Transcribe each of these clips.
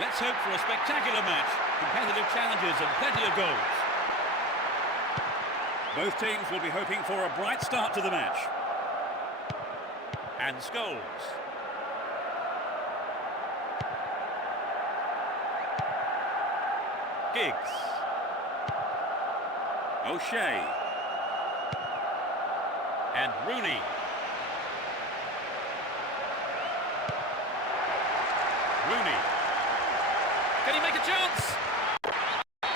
Let's hope for a spectacular match. Competitive challenges and plenty of goals. Both teams will be hoping for a bright start to the match. And Scholes. Giggs. O'Shea. And Rooney. Rooney. Can he make a chance?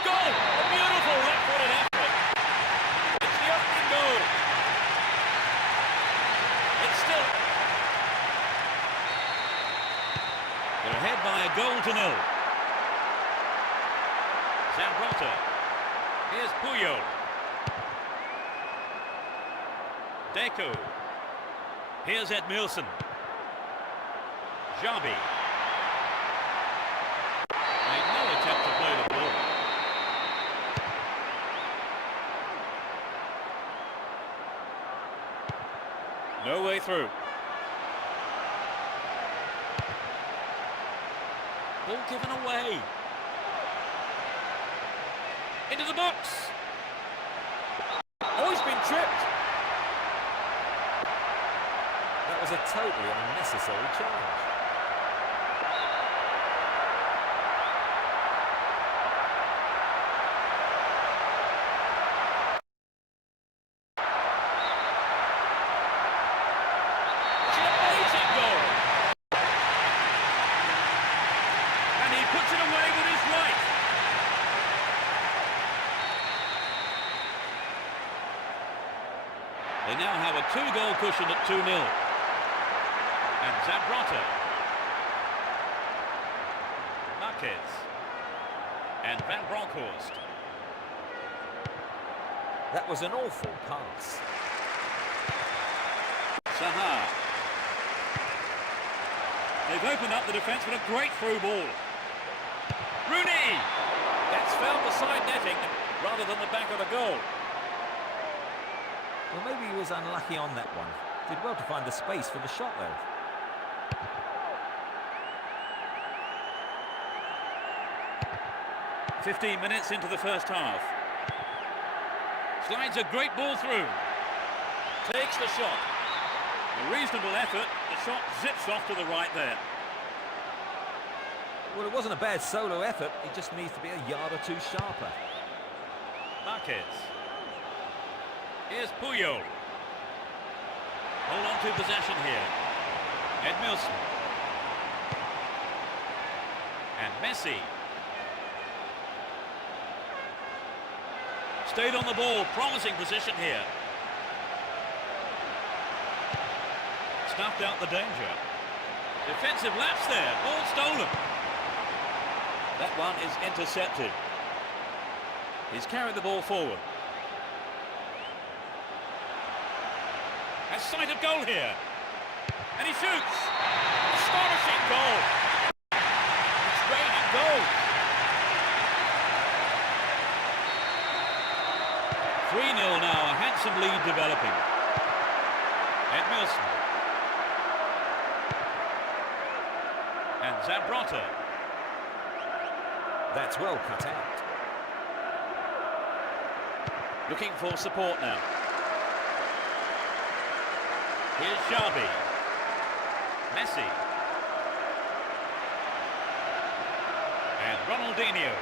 Goal! A beautiful left-footed effort. It's the opening goal. It's still... They're ahead by a goal to nil. Zambrota. Here's Puyol. Deco. Here's Edmilson. Xabi. Made no attempt to play the ball. No way through. Ball given away. Into the box. Oh, he's been tripped. That was a totally unnecessary challenge. It's an amazing goal. And he puts it away with his right. They now have a 2-goal cushion at 2-0. And Zambrota. Marquez. And Van Bronckhorst. That was an awful pass. Sahar. They've opened up the defence with a great through ball. Rooney! That's found the side netting rather than the back of the goal. Well, maybe he was unlucky on that one. Did well to find the space for the shot, though. 15 minutes into the first half. Slides a great ball through. Takes the shot. A reasonable effort. The shot zips off to the right there. Well, it wasn't a bad solo effort. He just needs to be a yard or two sharper. Marquez. Here's Puyol. Hold on to possession here. Edmilson. And Messi. Stayed on the ball, promising position here. Snuffed out the danger. Defensive lapse there, ball stolen. That one is intercepted. He's carried the ball forward. Has sight of goal here. And he shoots. Astonishing goal. It's raining goals. 3-0 now, a handsome lead developing. Edmilson. And Zambrota. That's well cut out. Looking for support now. Here's Xavi. Messi. And Ronaldinho.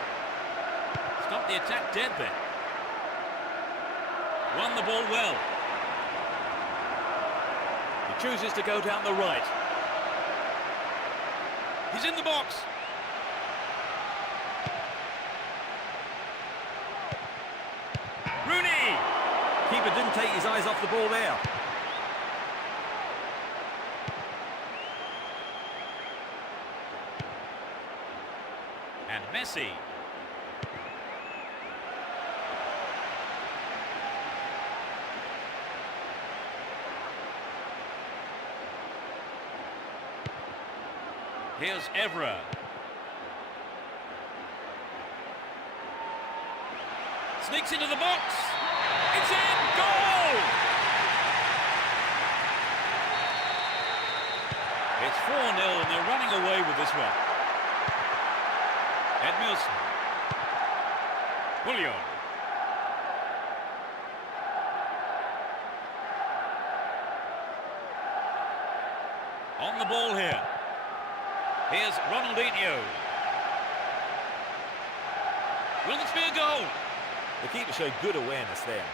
Stopped the attack dead then. Won the ball well. He chooses to go down the right. He's in the box. Rooney! Keeper didn't take his eyes off the ball there. And Messi. Here's Evra. Sneaks into the box. It's in! Goal! It's 4-0 and they're running away with this one. Edmilson. Puyol. On the ball here. Here's Ronaldinho. Will this be a goal? The keeper showed good awareness there.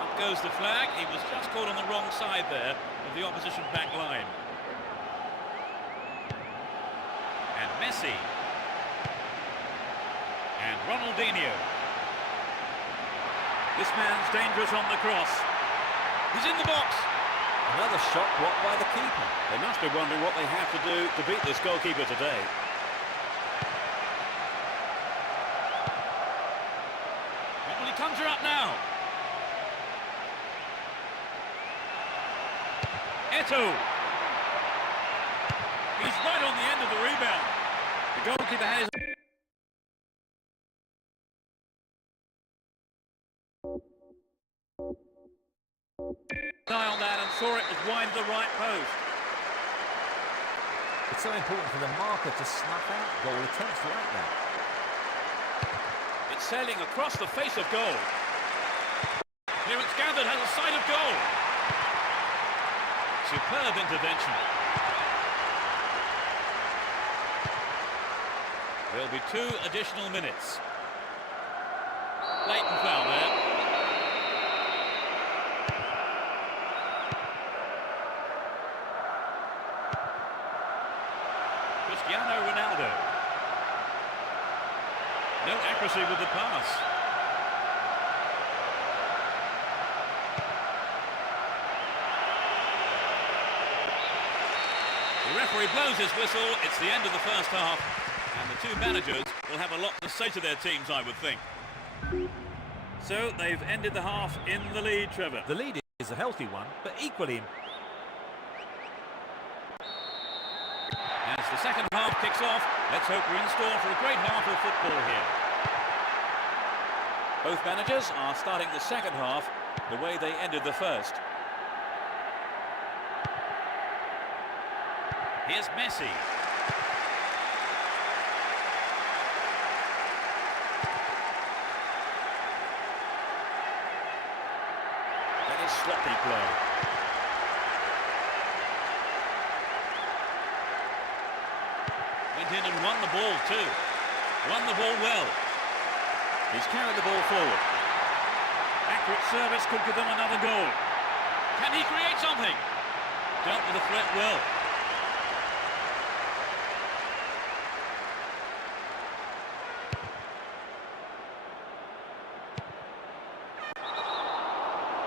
Up goes the flag. He was just caught on the wrong side there of the opposition back line. And Messi. And Ronaldinho. This man's dangerous on the cross. He's in the box. Another shot blocked by the keeper. They must be wondering what they have to do to beat this goalkeeper today. Well, he conjure up now. Eto'o. He's right on the end of the rebound. The goalkeeper had his... eye on that and saw it as wide the right post. It's so important for the marker to snuff out goal attempts like that. It's sailing across the face of goal. Clearance gathered, has a sight of goal. Superb intervention. There'll be 2 additional minutes. Blatant foul there. Cristiano Ronaldo. No accuracy with the pass. The referee blows his whistle. It's the end of the first half. And the 2 managers will have a lot to say to their teams, I would think. So they've ended the half in the lead, Trevor. The lead is a healthy one, but equally... As the second half kicks off, let's hope we're in store for a great half of football here. Both managers are starting the second half the way they ended the first. Here's Messi. That is sloppy play. Went in and won the ball too. Won the ball well. He's carried the ball forward. Accurate service could give them another goal. Can he create something? Dealt with the threat well.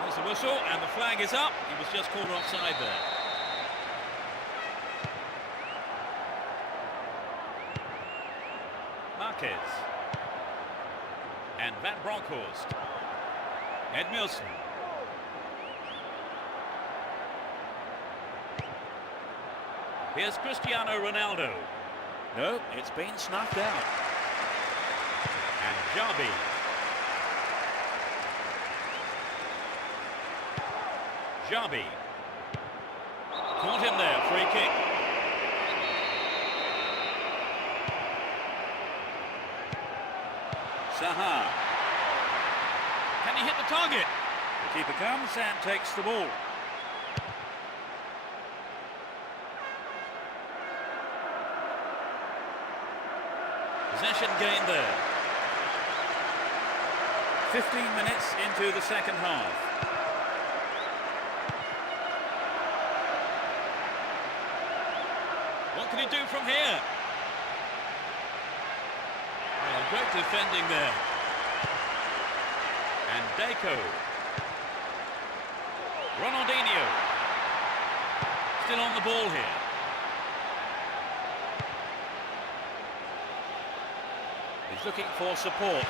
There's the whistle and the flag is up. He was just called offside there. Marquez. And Van Bronckhorst. Edmilson. Here's Cristiano Ronaldo. No, it's been snuffed out. And Xabi. Xabi. Caught him there, free kick. Saha. Can he hit the target? The keeper comes and takes the ball. Possession gained there. 15 minutes into the second half. What can he do from here? Well, great defending there. And Deco. Ronaldinho. Still on the ball here. He's looking for support.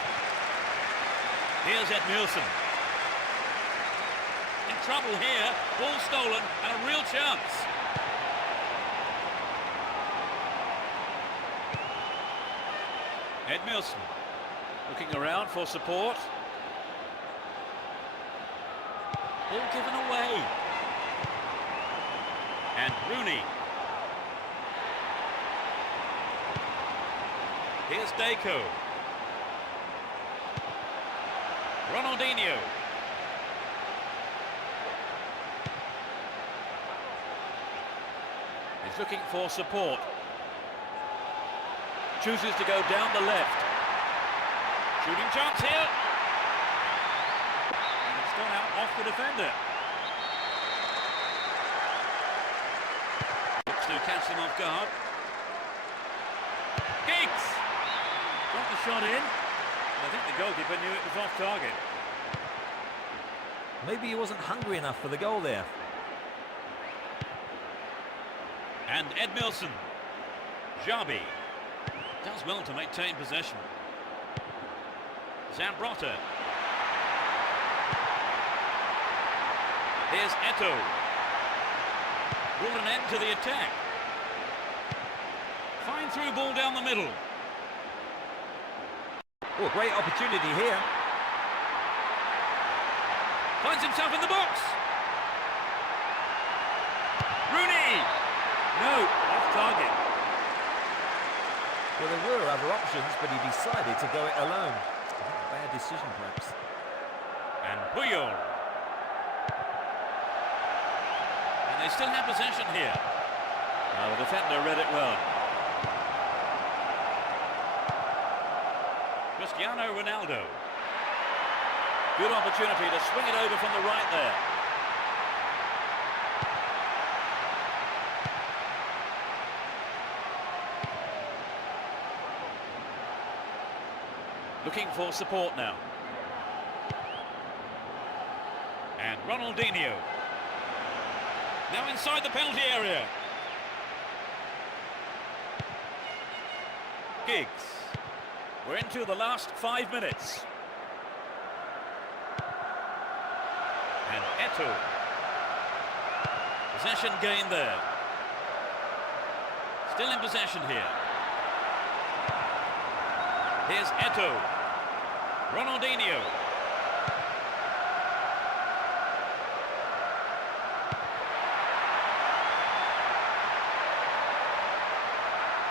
Here's Edmilson. In trouble here. Ball stolen and a real chance. Edmilson looking around for support. Ball given away. And Rooney. Here's Deco. Ronaldinho. He's looking for support. Chooses to go down the left. Shooting chance here. And it's gone out off the defender. Looks to catch them off guard. Giggs! Got the shot in. I think the goalkeeper knew it was off target. Maybe he wasn't hungry enough for the goal there. And Edmilson. Xabi. Does well to maintain possession. Zambrotta. Here's Eto'o. Brought an end to the attack. Fine through ball down the middle. Oh, great opportunity here. Finds himself in the box. there were other options, but he decided to go it alone. I think a bad decision, perhaps. And Puyol. And they still have possession here. The defender read it well. Cristiano Ronaldo. Good opportunity to swing it over from the right there. Looking for support now. And Ronaldinho. Now inside the penalty area. Giggs. We're into the last 5 minutes. And Eto'o. Possession gained there. Still in possession here. Here's Eto'o. Ronaldinho.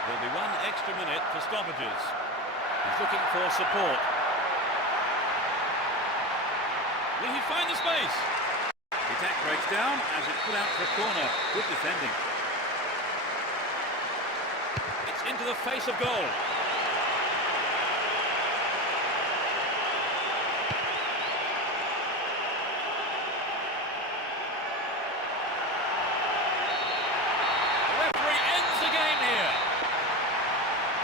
There'll be 1 extra minute for stoppages. He's looking for support. Will he find the space? The attack breaks down as it's put out for a corner. Good defending. It's into the face of goal.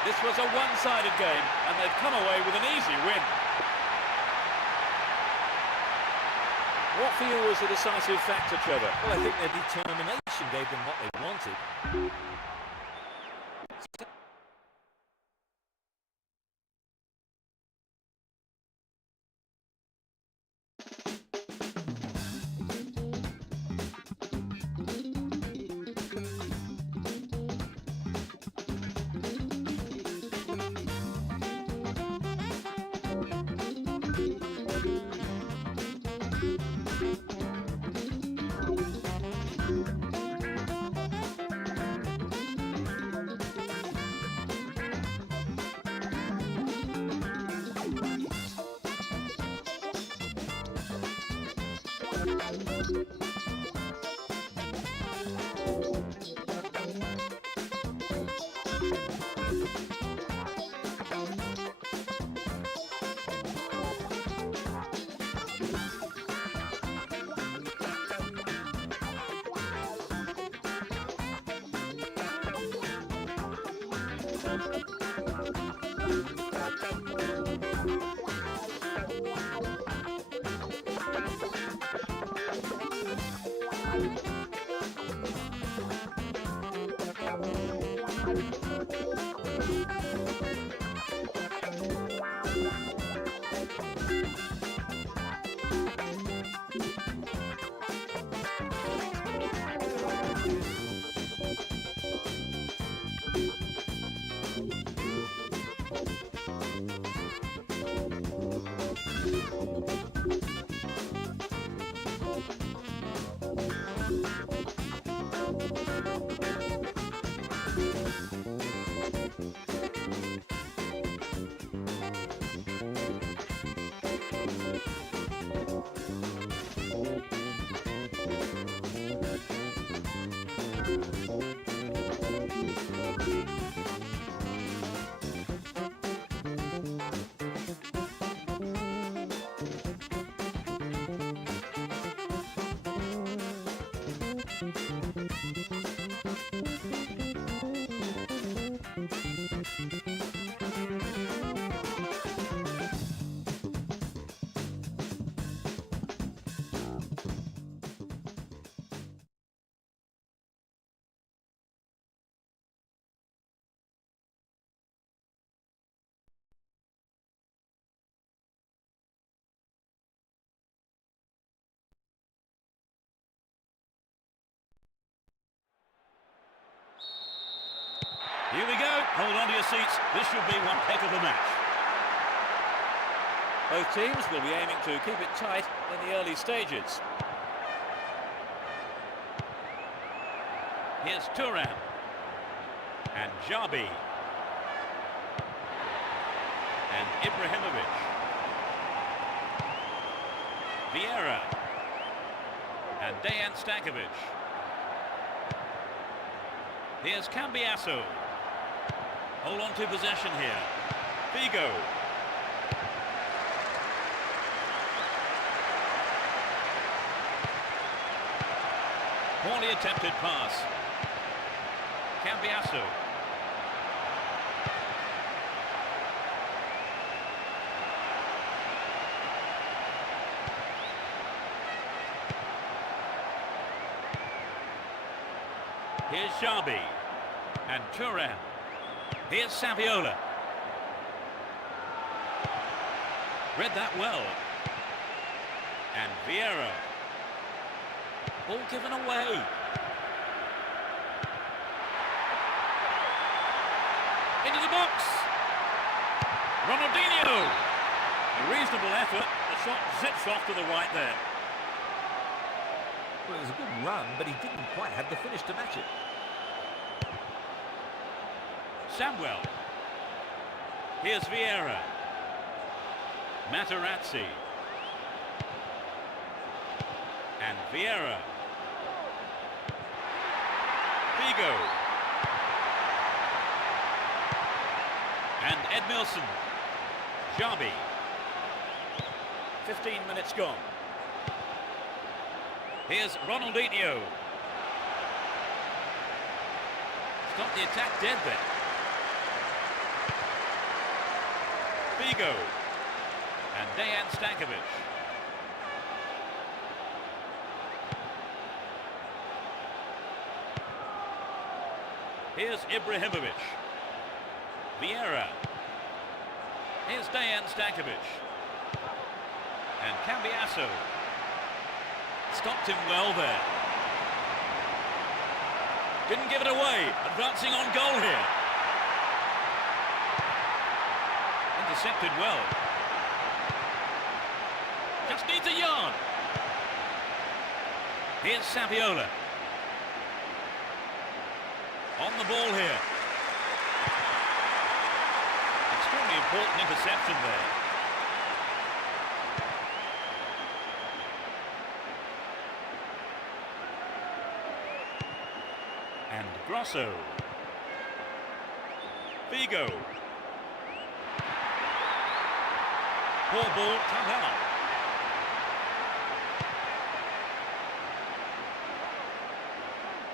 This was a one-sided game, and they've come away with an easy win. What for you was the decisive factor, Trevor? Well, I think their determination gave them what they wanted. Here we go. Hold on to your seats. This should be one heck of a match. Both teams will be aiming to keep it tight in the early stages. Here's Turan. And Jabi. And Ibrahimovic. Vieira. And Dejan Stankovic. Here's Cambiasso. Hold on to possession here. Figo. Poorly attempted pass. Cambiasso. Here's Xabi. And Turan. Here's Saviola. Read that well. And Vieira. Ball given away. Into the box. Ronaldinho. A reasonable effort. The shot zips off to the right there. Well, it was a good run, but he didn't quite have the finish to match it. Samuel. Here's Vieira. Materazzi. And Vieira. Figo. And Edmilson. Xabi. 15 minutes gone. Here's Ronaldinho. Stop the attack dead there. Figo. And Dejan Stankovic. Here's Ibrahimovic. Vieira. Here's Dejan Stankovic. And Cambiasso. Stopped him well there. Didn't give it away. Advancing on goal here. Intercepted well. Just needs a yard. Here's Saviola. On the ball here. Extremely important interception there. And Grosso. Figo. Poor ball, cut out.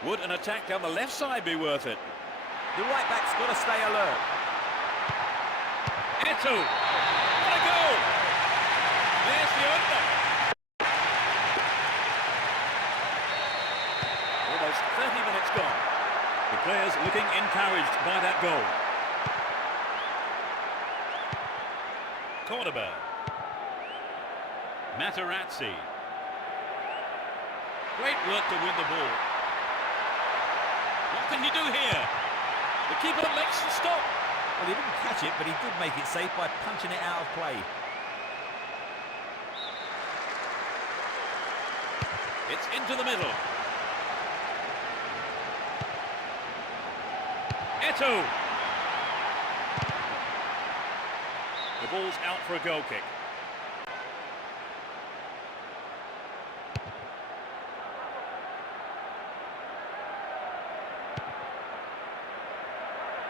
Would an attack down the left side be worth it? The right back's got to stay alert. Eto'o. What a goal! There's the opener. Almost 30 minutes gone. The players looking encouraged by that goal. Cordoba. Materazzi. Great work to win the ball. What can he do here? The keeper makes the stop. Well, he didn't catch it, but he did make it safe by punching it out of play. It's into the middle. Eto'o. The ball's out for a goal kick.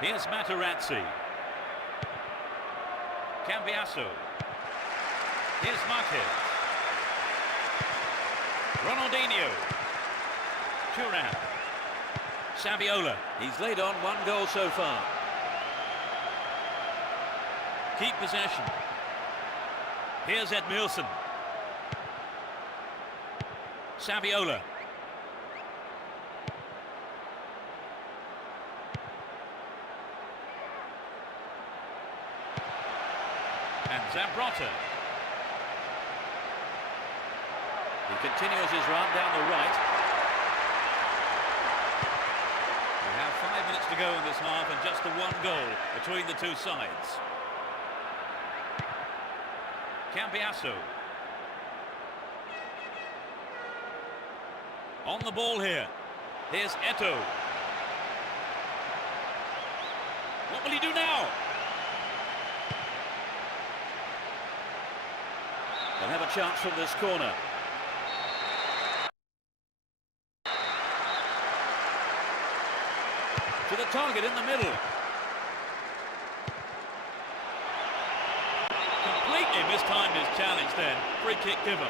Here's Materazzi. Cambiasso. Here's Marquez. Ronaldinho. Turan. Saviola. He's laid on one goal so far. Keep possession. Here's Edmilson. Saviola. And Zambrotta. He continues his run down the right. We have 5 minutes to go in this half and just the one goal between the two sides. Cambiasso. On the ball here. Here's Eto'o. What will he do now? They'll have a chance from this corner. To the target in the middle. Completely mistimed his challenge then. Free kick given.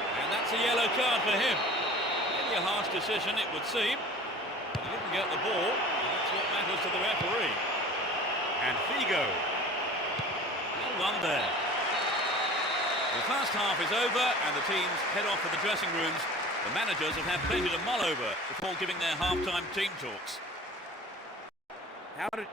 And that's a yellow card for him. Maybe a harsh decision it would seem. But he didn't get the ball. And that's what matters to the referee. And Figo. Well won there. The first half is over and the teams head off to the dressing rooms. The managers have had plenty to mull over before giving their half-time team talks. How did...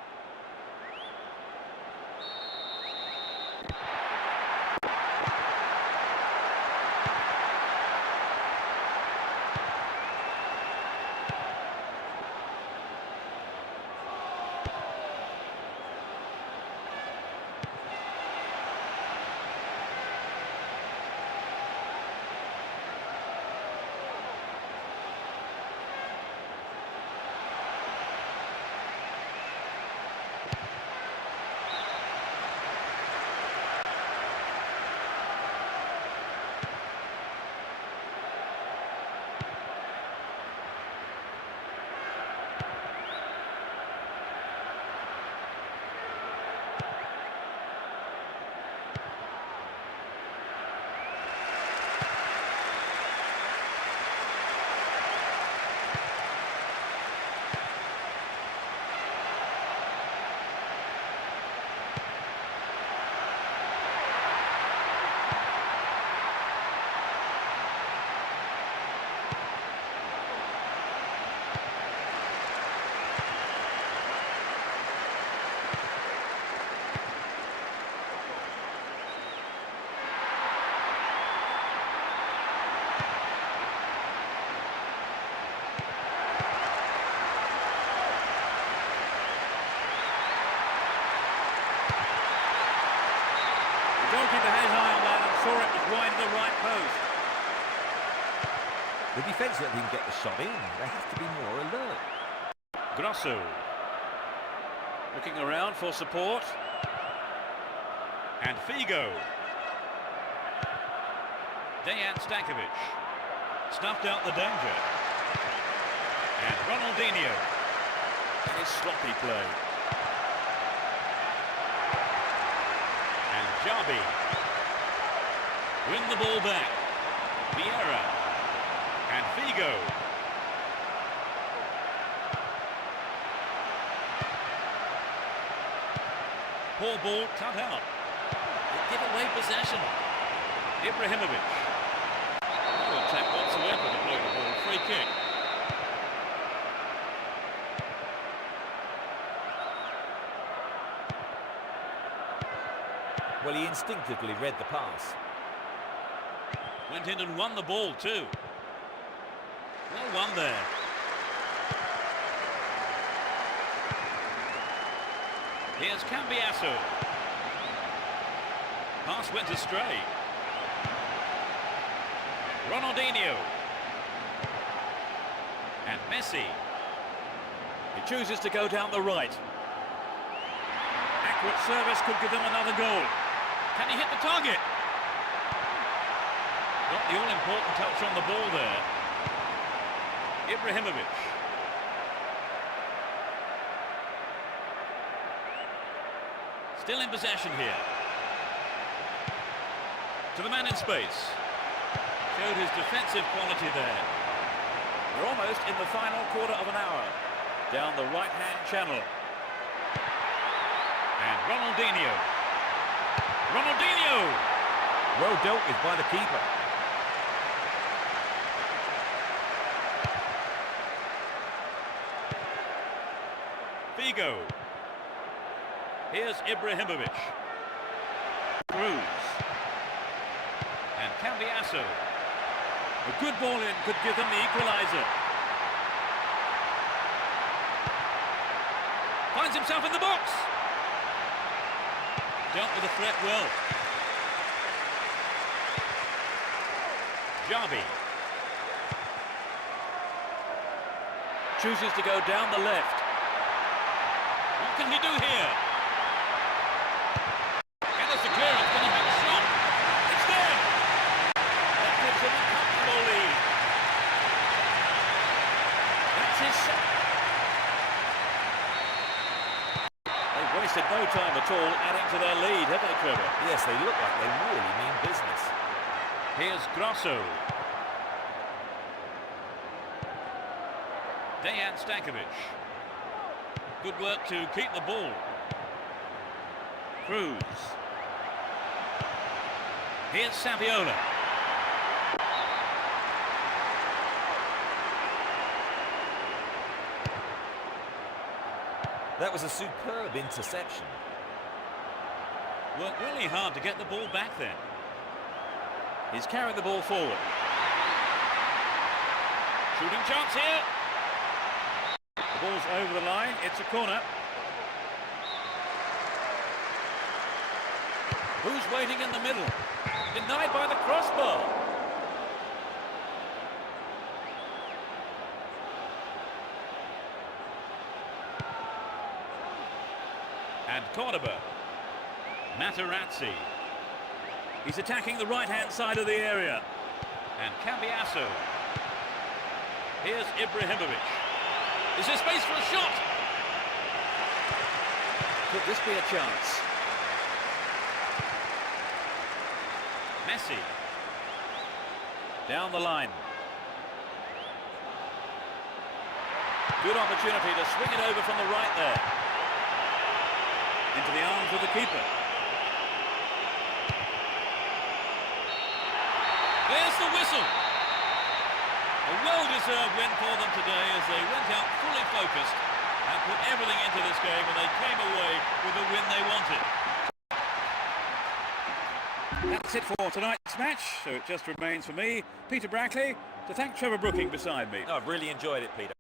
Goalkeeper had his eye on that and saw it was wide of the right post. The defence let him get the shot in. They have to be more alert. Grosso. Looking around for support. And Figo. Dejan Stankovic. Snuffed out the danger. And Ronaldinho. That is sloppy play. Javi. Win the ball back. Vieira. And Figo. Poor ball cut out. They give away possession. Ibrahimovic. No attack whatsoever to play the ball. Free kick. Well, he instinctively read the pass. Went in and won the ball too. Well won there. Here's Cambiasso. Pass went astray. Ronaldinho. And Messi. He chooses to go down the right. Accurate service could give them another goal. Can he hit the target? Got the all-important touch on the ball there. Ibrahimovic. Still in possession here. To the man in space. Showed his defensive quality there. We're almost in the final quarter of an hour. Down the right-hand channel. And Ronaldinho. Ronaldinho! Well dealt with by the keeper. Figo. Here's Ibrahimovic. Cruz. And Cambiasso. A good ball in could give them the equaliser. Finds himself in the box. Dealt with the threat well. Javi. Chooses to go down the left. What can he do here? And it's a clearance, going to have a shot. It's They've wasted no time at all adding to their lead, have they, Trevor? Yes, they look like they really mean business. Here's Grosso. Dejan Stankovic. Good work to keep the ball. Cruz. Here's Saviola. That was a superb interception. Worked really hard to get the ball back then. He's carried the ball forward. Shooting chance here. The ball's over the line. It's a corner. Who's waiting in the middle? Denied by the crossbar. And Cordoba. Materazzi. He's attacking the right-hand side of the area. And Cambiasso. Here's Ibrahimovic. Is there space for a shot? Could this be a chance? Messi. Down the line. Good opportunity to swing it over from the right there. Into the arms of the keeper. There's the whistle. A well-deserved win for them today as they went out fully focused and put everything into this game, and they came away with the win they wanted. That's it for tonight's match, so it just remains for me, Peter Brackley, to thank Trevor Brooking beside me. I've really enjoyed it, Peter.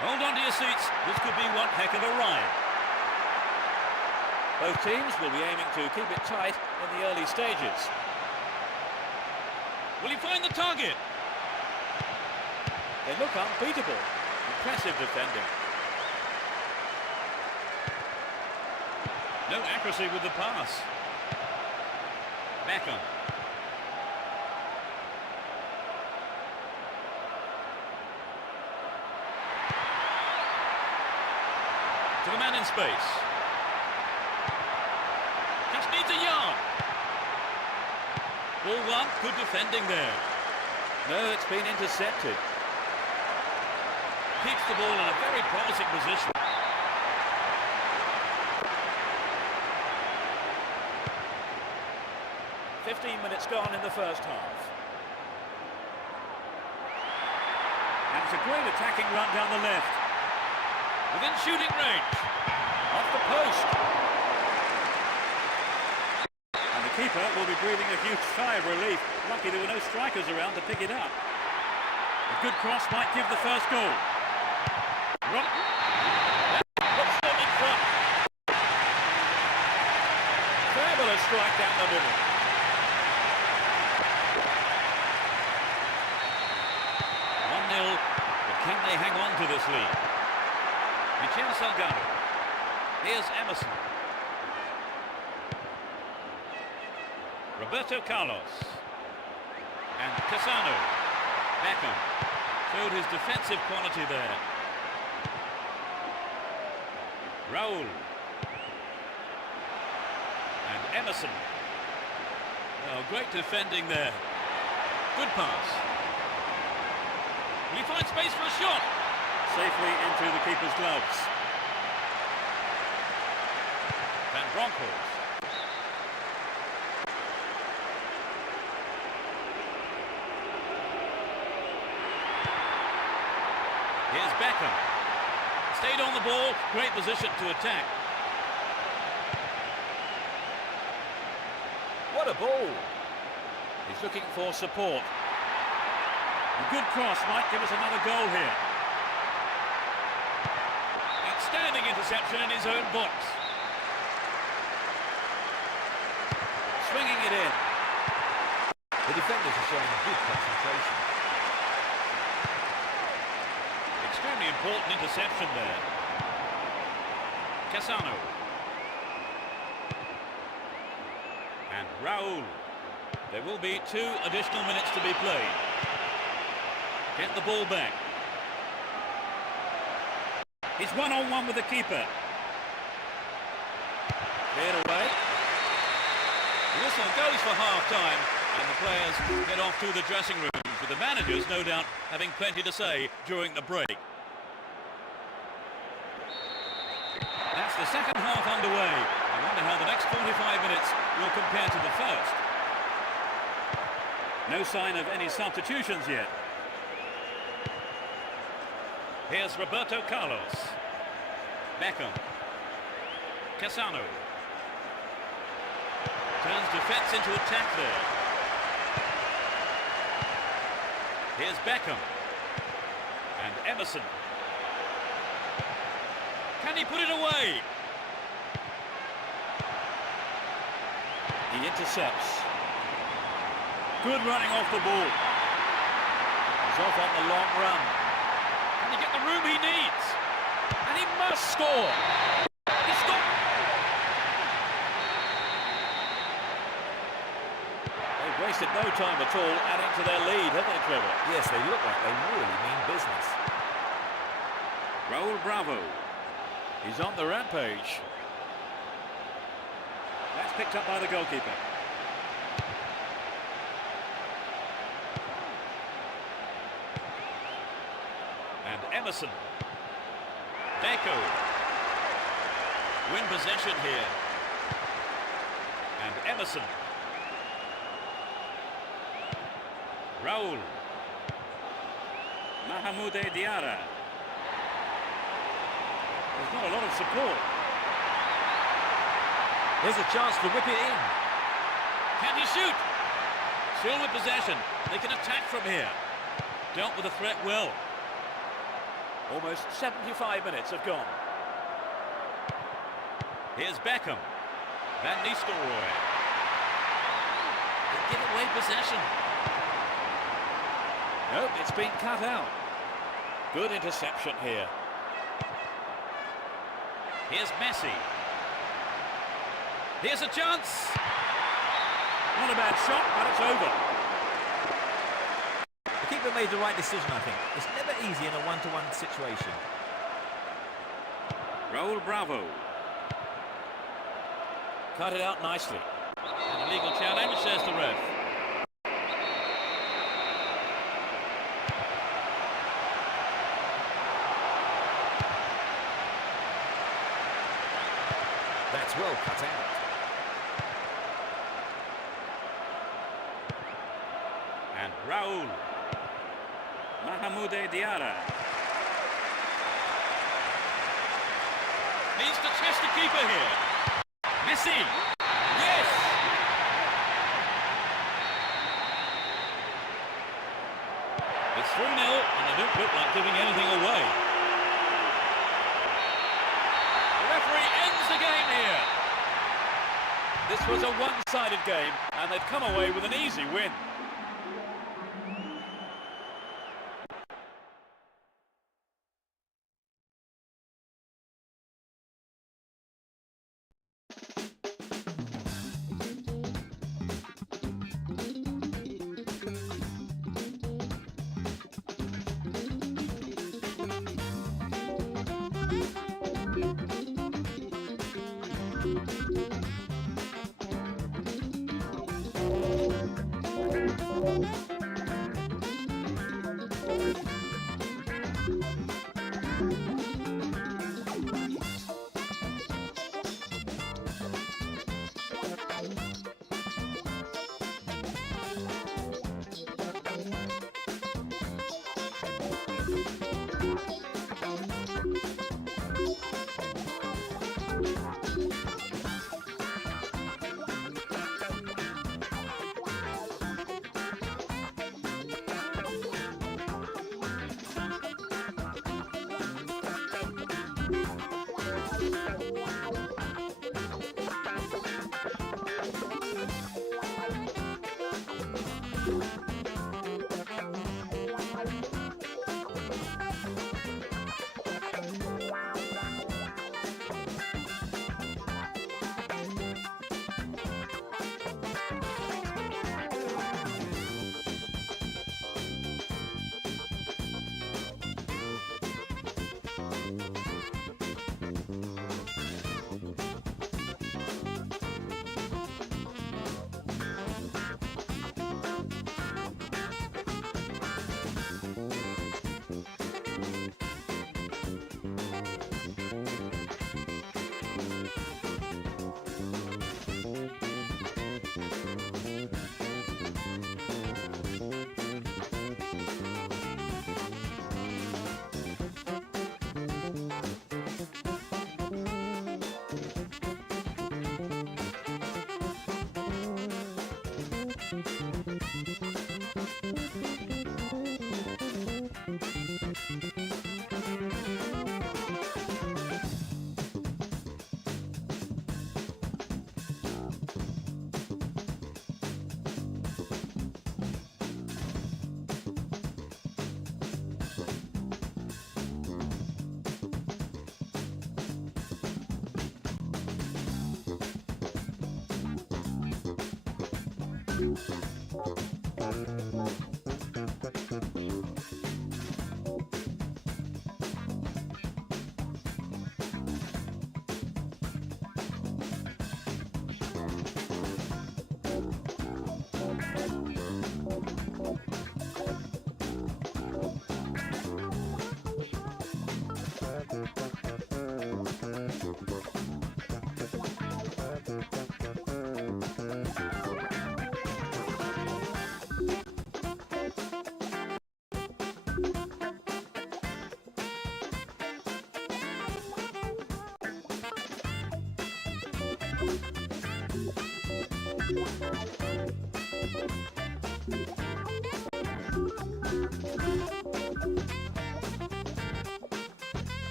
Hold on to your seats. This could be one heck of a ride. Both teams will be aiming to keep it tight in the early stages. Will he find the target? They look unbeatable. Impressive defending. No accuracy with the pass. Beckham. To the man in space. Just needs a yard. Ball one, good defending there. No, it's been intercepted. Keeps the ball in a very promising position. "15 minutes gone in the first half. And it's a great attacking run down the left. Within shooting range. Off the post. And the keeper will be breathing a huge sigh of relief. Lucky there were no strikers around to pick it up. A good cross might give the first goal. Puts them in front. Fabulous strike down the middle. But can they hang on to this lead? Michel Salgado. Here's Emerson. Roberto Carlos. And Cassano. Beckham. Showed his defensive quality there. Raul. And Emerson. Oh, great defending there. Good pass. Will he find space for a shot? Safely into the keeper's gloves. Van Bronckhorst. Here's Beckham. Stayed on the ball, great position to attack. What a ball! He's looking for support. A good cross might give us another goal here. Outstanding interception in his own box. Swinging it in. The defenders are showing good concentration. Extremely important interception there. Cassano. And Raul. There will be 2 additional minutes to be played. Get the ball back. He's one-on-one with the keeper. Cleared away. The whistle goes for half-time, and the players get off to the dressing rooms, with the managers, no doubt, having plenty to say during the break. That's the second half underway. I wonder how the next 45 minutes will compare to the first. No sign of any substitutions yet. Here's Roberto Carlos. Beckham. Cassano. Turns defence into attack there. Here's Beckham. And Emerson. Can he put it away? He intercepts. Good running off the ball. He's off on the long run. Can he get the room he needs? And he must score. He scored. They've wasted no time at all adding to their lead, haven't they, Trevor? Yes, they look like they really mean business. Raul Bravo. He's on the rampage. That's picked up by the goalkeeper. Emerson. Deco. Win possession here. And Emerson. Raul. Mahamoude Diarra. There's not a lot of support. There's a chance to whip it in. Can he shoot? Still with possession. They can attack from here. Dealt with the threat well. Almost 75 minutes have gone. Here's Beckham. Van Nistelrooy. They give away possession. Nope, it's been cut out. Good interception here. Here's Messi. Here's a chance. Not a bad shot, but it's over. The keeper made the right decision, I think. It's never easy in a one-to-one situation. Raul Bravo. Cut it out nicely. An illegal challenge, says the ref. That's well cut out. And Raul. Mahamoude Diarra. Needs to test the keeper here. Messi. Yes! It's 3-0 and they don't look like giving anything away. The referee ends the game here. This was a one-sided game and they've come away with an easy win.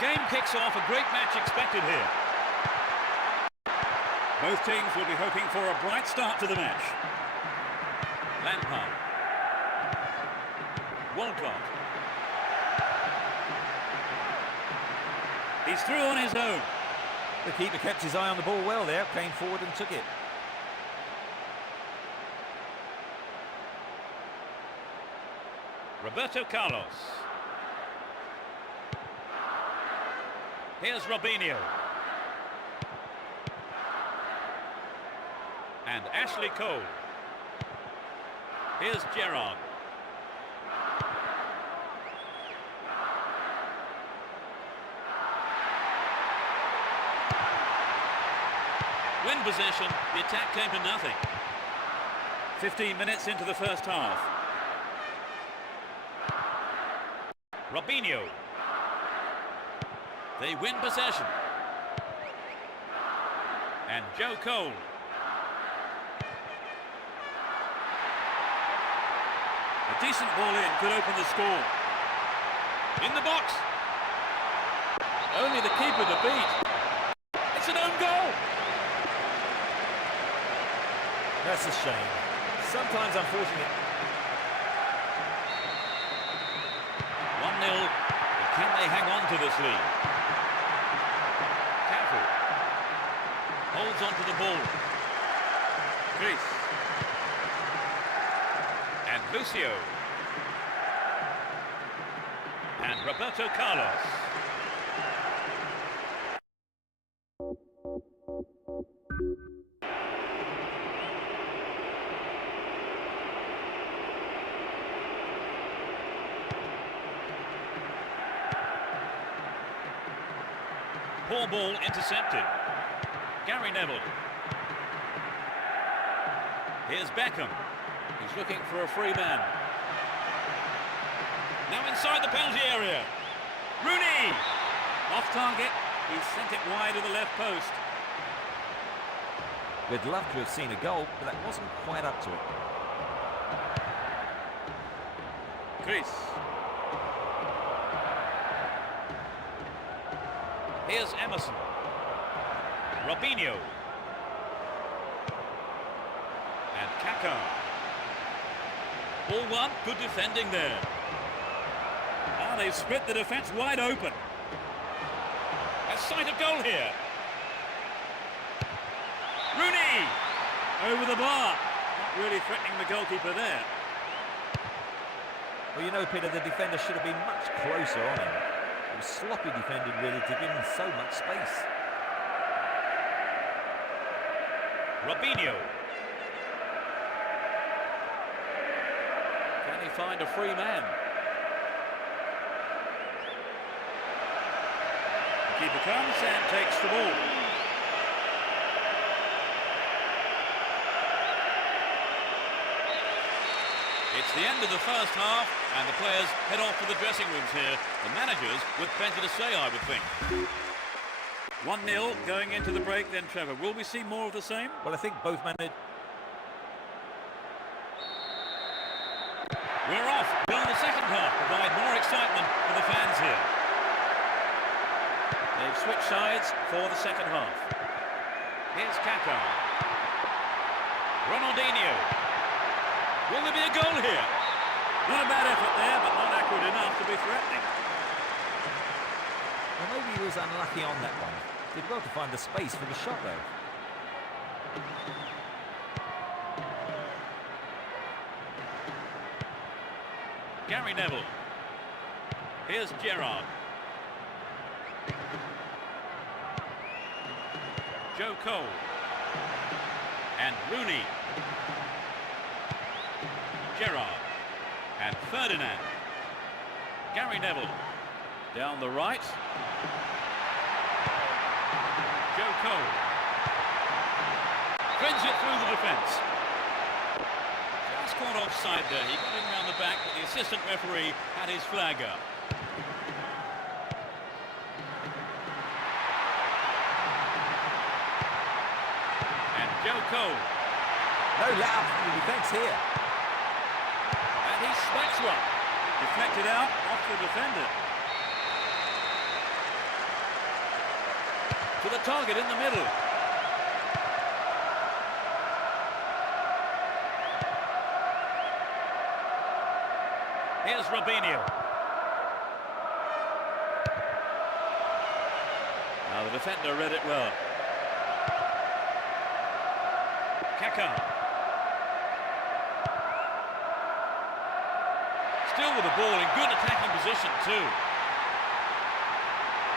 The game kicks off, a great match expected here. Both teams will be hoping for a bright start to the match. Lampard. Walcott. He's through on his own. The keeper kept his eye on the ball well there, came forward and took it. Roberto Carlos. Here's Robinho. And Ashley Cole. Here's Gerrard. Win possession, the attack came to nothing. 15 minutes into the first half. Robinho. They win possession. And Joe Cole. A decent ball in could open the score. In the box. Only the keeper to beat. It's an own goal. That's a shame. Sometimes unfortunate. 1-0. Can they hang on to this lead? Careful. Holds on to the ball. Chris. And Lucio. And Roberto Carlos. Poor ball intercepted. Gary Neville. Here's Beckham. He's looking for a free man. Now inside the penalty area. Rooney! Off target. He sent it wide of the left post. We'd love to have seen a goal, but that wasn't quite up to it. Chris. Here's Emerson. Robinho. And Kaká. Ball one, good defending there. Ah, they've split the defence wide open. A sight of goal here. Rooney! Over the bar. Not really threatening the goalkeeper there. Well, you know, Peter, the defender should have been much closer on him. It was sloppy defending, really, to give him so much space. Robinho. Can he find a free man? The keeper comes and takes the ball. It's the end of the first half, and the players head off to the dressing rooms here. The managers with plenty to say, I would think. 1-0 going into the break then, Trevor. Will we see more of the same? Well, I think both managers... We're off. Will the second half provide more excitement for the fans here? They've switched sides for the second half. Here's Kaká. Ronaldinho. Will there be a goal here? Not a bad effort there, but not accurate enough to be threatening. Well, maybe he was unlucky on that one. Did well to find the space for the shot, though. Gary Neville. Here's Gerrard. Joe Cole. And Rooney. Gerrard. And Ferdinand. Gary Neville. Down the right. Joe Cole. Threads it through the defence. Just caught offside there. He got him round the back, but the assistant referee had his flag up. And Joe Cole. No let up from the defence here. And he smacks one. Deflected out off the defender. To the target in the middle. Here's Robinho. Now the defender read it well. Kaká. Still with the ball in good attacking position too.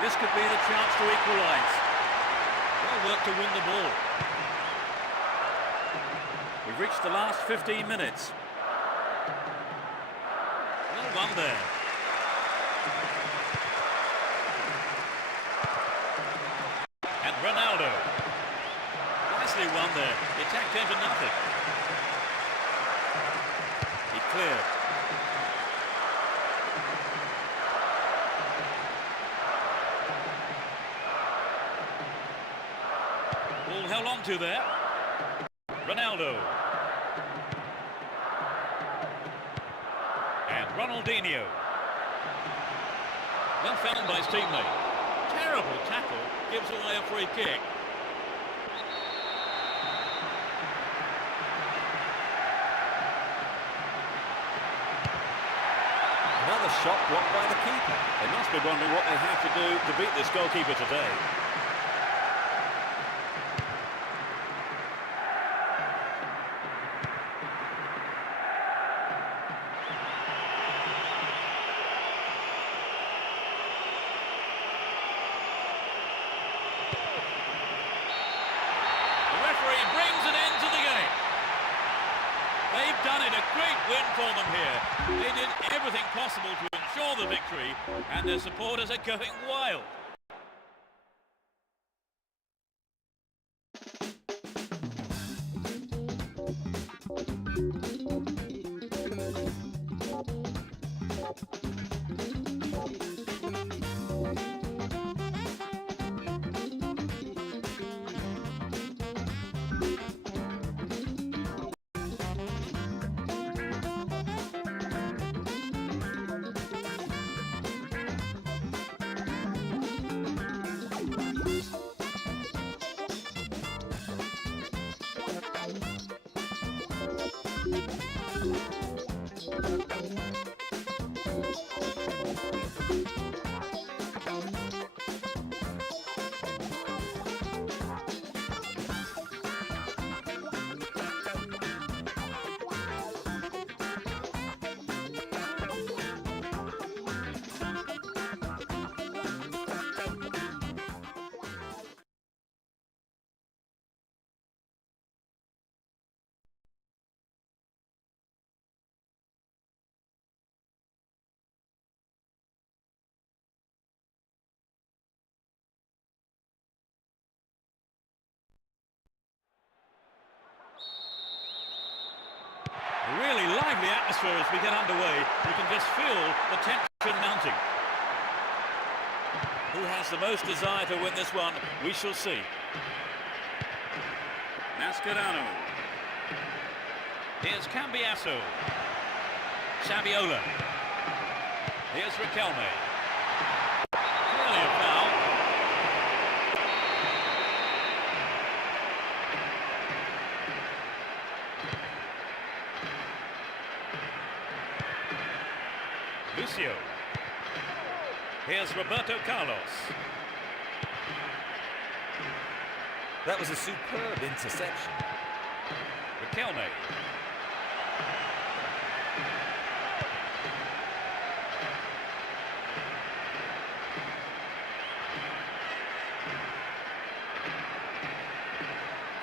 This could be the chance to equalise. Well worked to win the ball. We've reached the last 15 minutes. Well won there. And Ronaldo. Nicely won there. The attack came to nothing. He cleared. Ball held on to there. Ronaldo. And Ronaldinho. Well found by his teammate. Terrible tackle. Gives away a free kick. Another shot blocked by the keeper. They must be wondering what they have to do to beat this goalkeeper today. They've done it, a great win for them here. They did everything possible to ensure the victory, and their supporters are going wild. A really lively atmosphere as we get underway. You can just feel the tension mounting. Who has the most desire to win this one? We shall see. Mascherano. Here's Cambiasso. Saviola. Here's Riquelme. Clearly a foul. Lucio. Here's Roberto Carlos. That was a superb interception. Riquelme.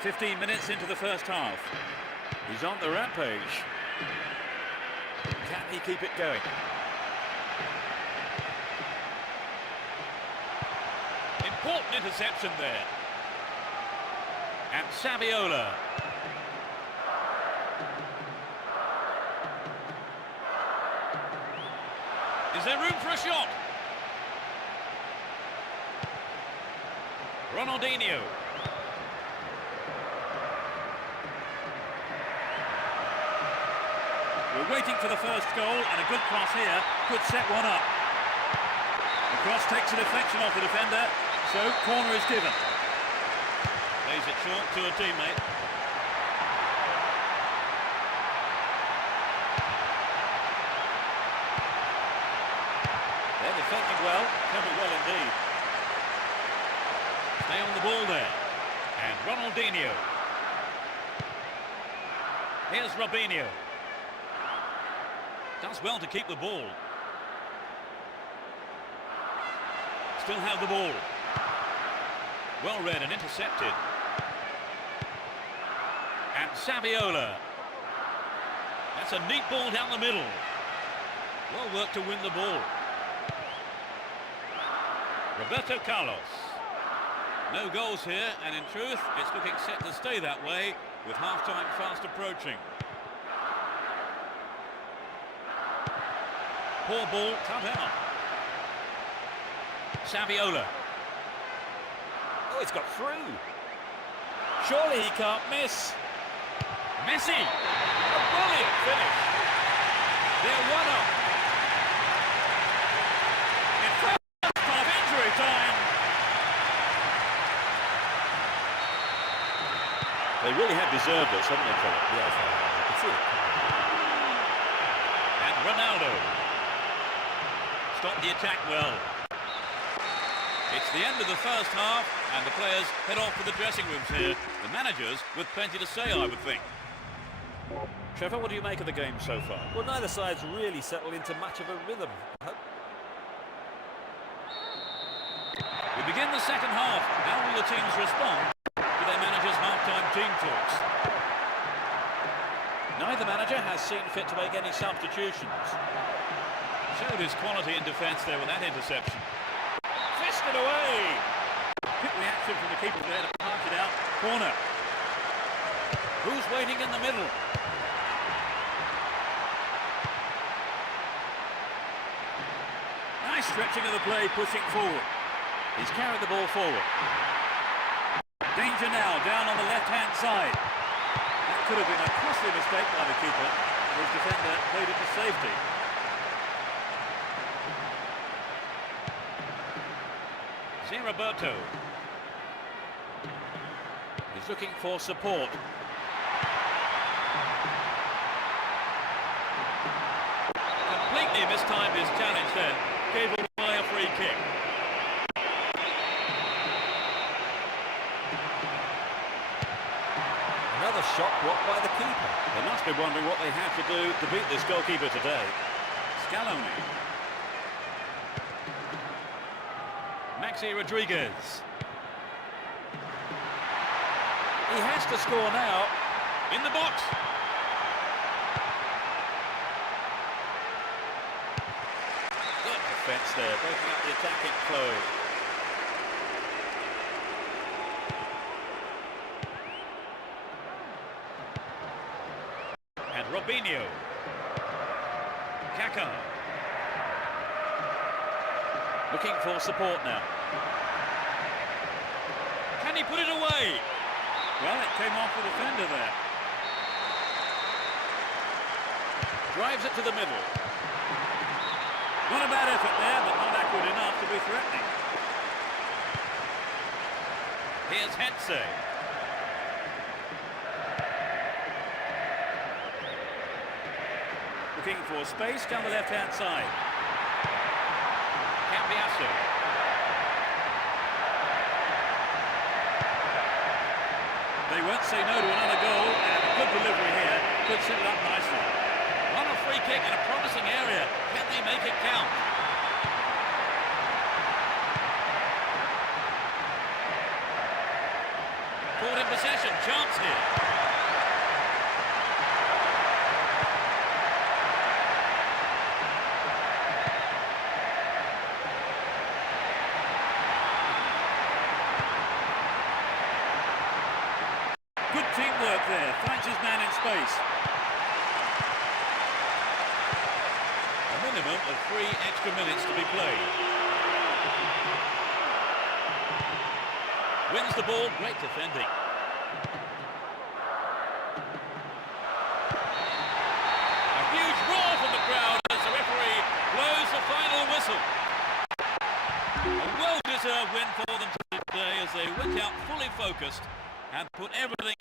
"15 minutes into the first half. He's on the rampage. Can he keep it going? Important interception there. And Saviola. Is there room for a shot? Ronaldinho. We're waiting for the first goal, and a good cross here could set one up. The cross takes a deflection off the defender, so corner is given. Plays it short to a teammate. They're defending well, very well indeed. Stay on the ball there. And Ronaldinho. Here's Robinho. Does well to keep the ball. Still have the ball. Well read and intercepted. And Saviola. That's a neat ball down the middle. Well worked to win the ball. Roberto Carlos. No goals here, and in truth, it's looking set to stay that way with half-time fast approaching. Poor ball, cut out. Saviola. Oh, it's got through. Surely he can't miss. Messi. A brilliant finish. They're one up. In first half injury time. They really have deserved this, haven't they, Philip? Yes, I can see it. And Ronaldo. Stop the attack well. It's the end of the first half, and the players head off to the dressing rooms here. The managers with plenty to say, I would think. Trevor, what do you make of the game so far? Well, neither side's really settled into much of a rhythm. We begin the second half. How will the teams respond to their manager's half-time team talks? Neither manager has seen fit to make any substitutions. Showed his quality in defence there with that interception. Fisted away! Quick reaction from the keeper there to punch it out. Corner. Who's waiting in the middle? Nice stretching of the play, pushing forward. He's carried the ball forward. Danger now, down on the left-hand side. That could have been a costly mistake by the keeper. His defender played it to safety. Roberto. He's looking for support. Completely mistimed his challenge there. Gave away a free kick. Another shot blocked by the keeper. They must be wondering what they have to do to beat this goalkeeper today. Scaloni. Maxi Rodriguez. He has to score now. In the box. Good defence there, breaking up the attacking flow. And Robinho. Kaká. Looking for support now. Can he put it away? Well, it came off the defender there. Drives it to the middle. Not a bad effort there, but not accurate enough to be threatening. Here's Hetze. Looking for space down the left-hand side. Cambiasso. They won't say no to another goal, and a good delivery here could set it up nicely. On a free kick in a promising area. Can they make it count? Caught in possession, chance here. Good teamwork there, finds his man in space. A minimum of 3 extra minutes to be played. Wins the ball, great defending. A huge roar from the crowd as the referee blows the final whistle. A well-deserved win for them today as they went out fully focused and put everything.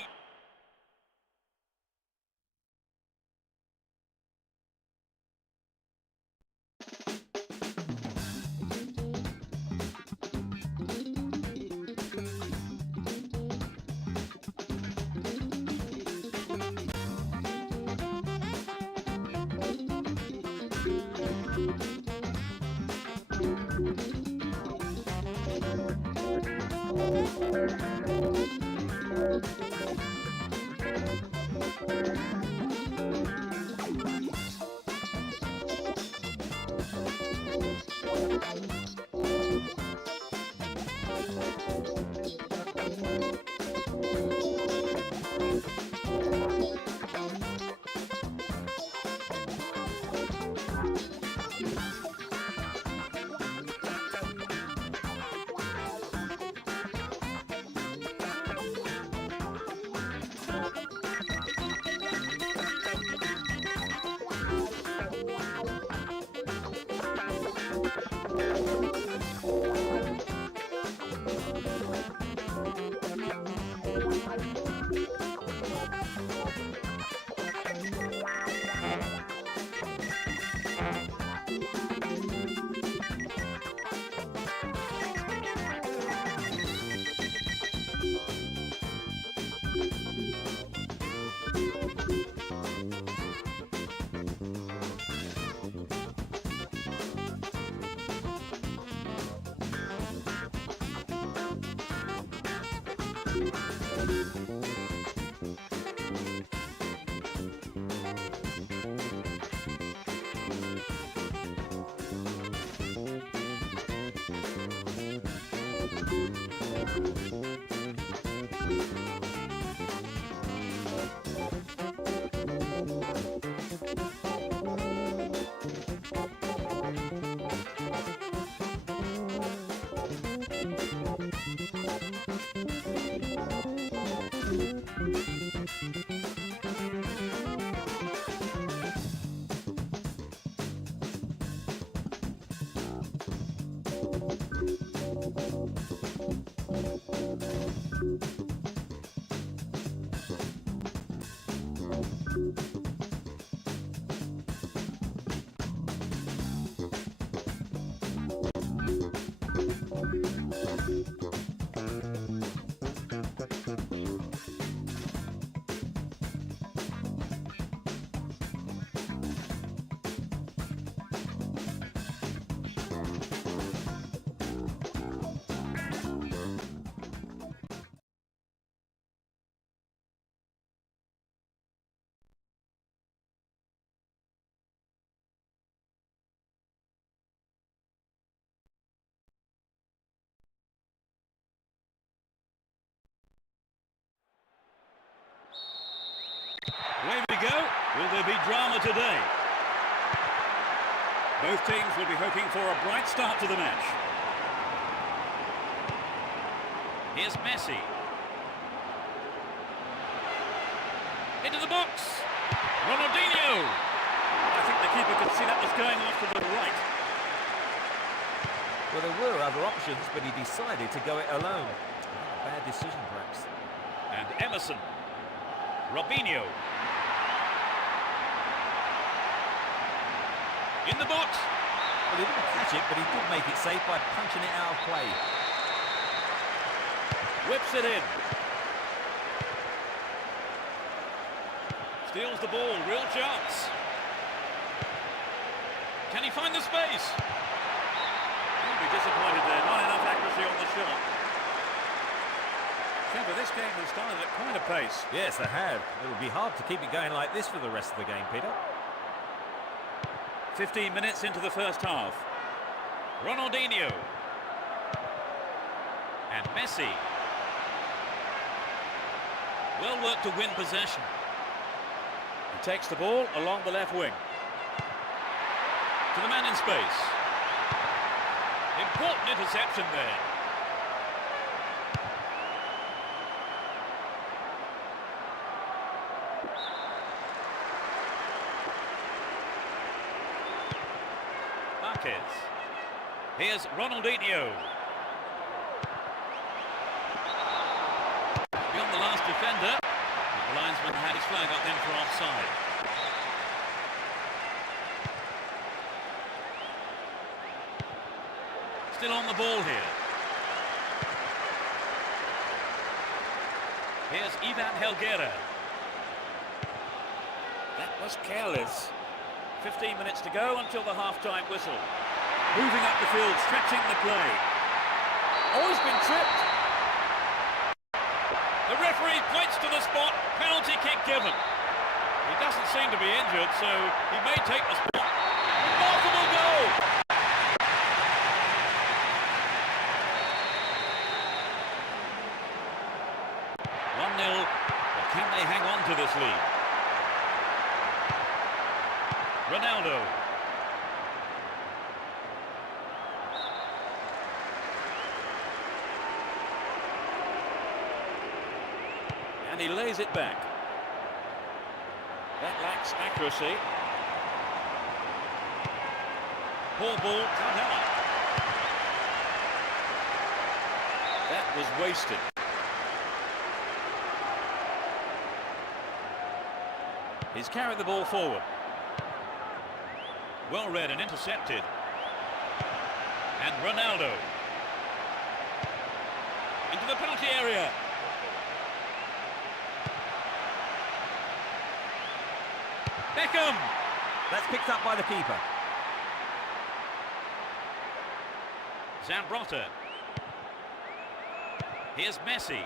Away we go. Will there be drama today? Both teams will be hoping for a bright start to the match. Here's Messi. Into the box. Ronaldinho. I think the keeper could see that was going off to the right. Well, there were other options, but he decided to go it alone. Bad decision, perhaps. And Emerson. Robinho. In the box. Well, he didn't catch it, but he did make it safe by punching it out of play. Whips it in. Steals the ball, real chance. Can he find the space? He'll be disappointed there, not enough accuracy on the shot. Trevor, this game has started at quite a pace. Yes, they have. It'll be hard to keep it going like this for the rest of the game, Peter. 15 minutes into the first half. Ronaldinho. And Messi. Well worked to win possession. He takes the ball along the left wing. To the man in space. Important interception there. Marquez. Here's Ronaldinho. Beyond the last defender. The linesman had his flag up then for offside. Still on the ball here. Here's Ivan Helguera. That was careless. 15 minutes to go until the half-time whistle. Moving up the field, stretching the play. Oh, he's been tripped. The referee points to the spot. Penalty kick given. He doesn't seem to be injured, so he may take the spot. Remarkable goal! But can they hang on to this lead? Ronaldo. And he lays it back. That lacks accuracy. Poor ball, can't help it. That was wasted. He's carried the ball forward. Well read and intercepted. And Ronaldo. Into the penalty area. Beckham. That's picked up by the keeper. Zambrotta. Here's Messi.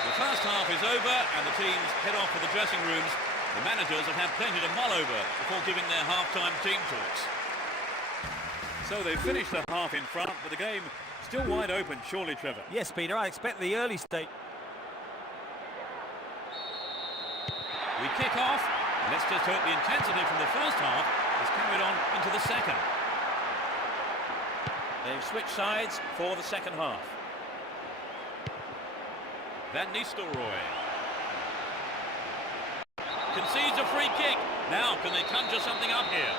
The first half is over and the teams head off for the dressing rooms. The managers have had plenty to mull over before giving their half-time team talks. So they've finished the half in front, but the game still wide open, surely, Trevor? Yes, Peter, I expect the early stage. We kick off. Let's just hope the intensity from the first half is carried on into the second. They've switched sides for the second half. Van Nistelrooy. Concedes a free kick. Now, can they conjure something up here?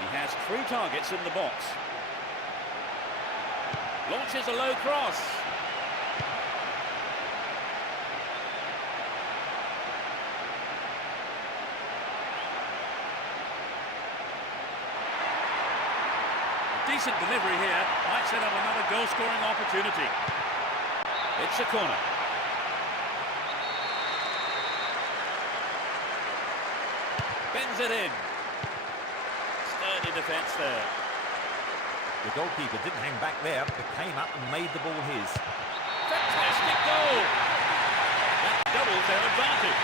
He has 3 targets in the box. Launches a low cross. A decent delivery here might set up another goal-scoring opportunity. It's a corner. Bends it in. Sturdy defence there. The goalkeeper didn't hang back there, but came up and made the ball his. Fantastic goal! That doubles their advantage.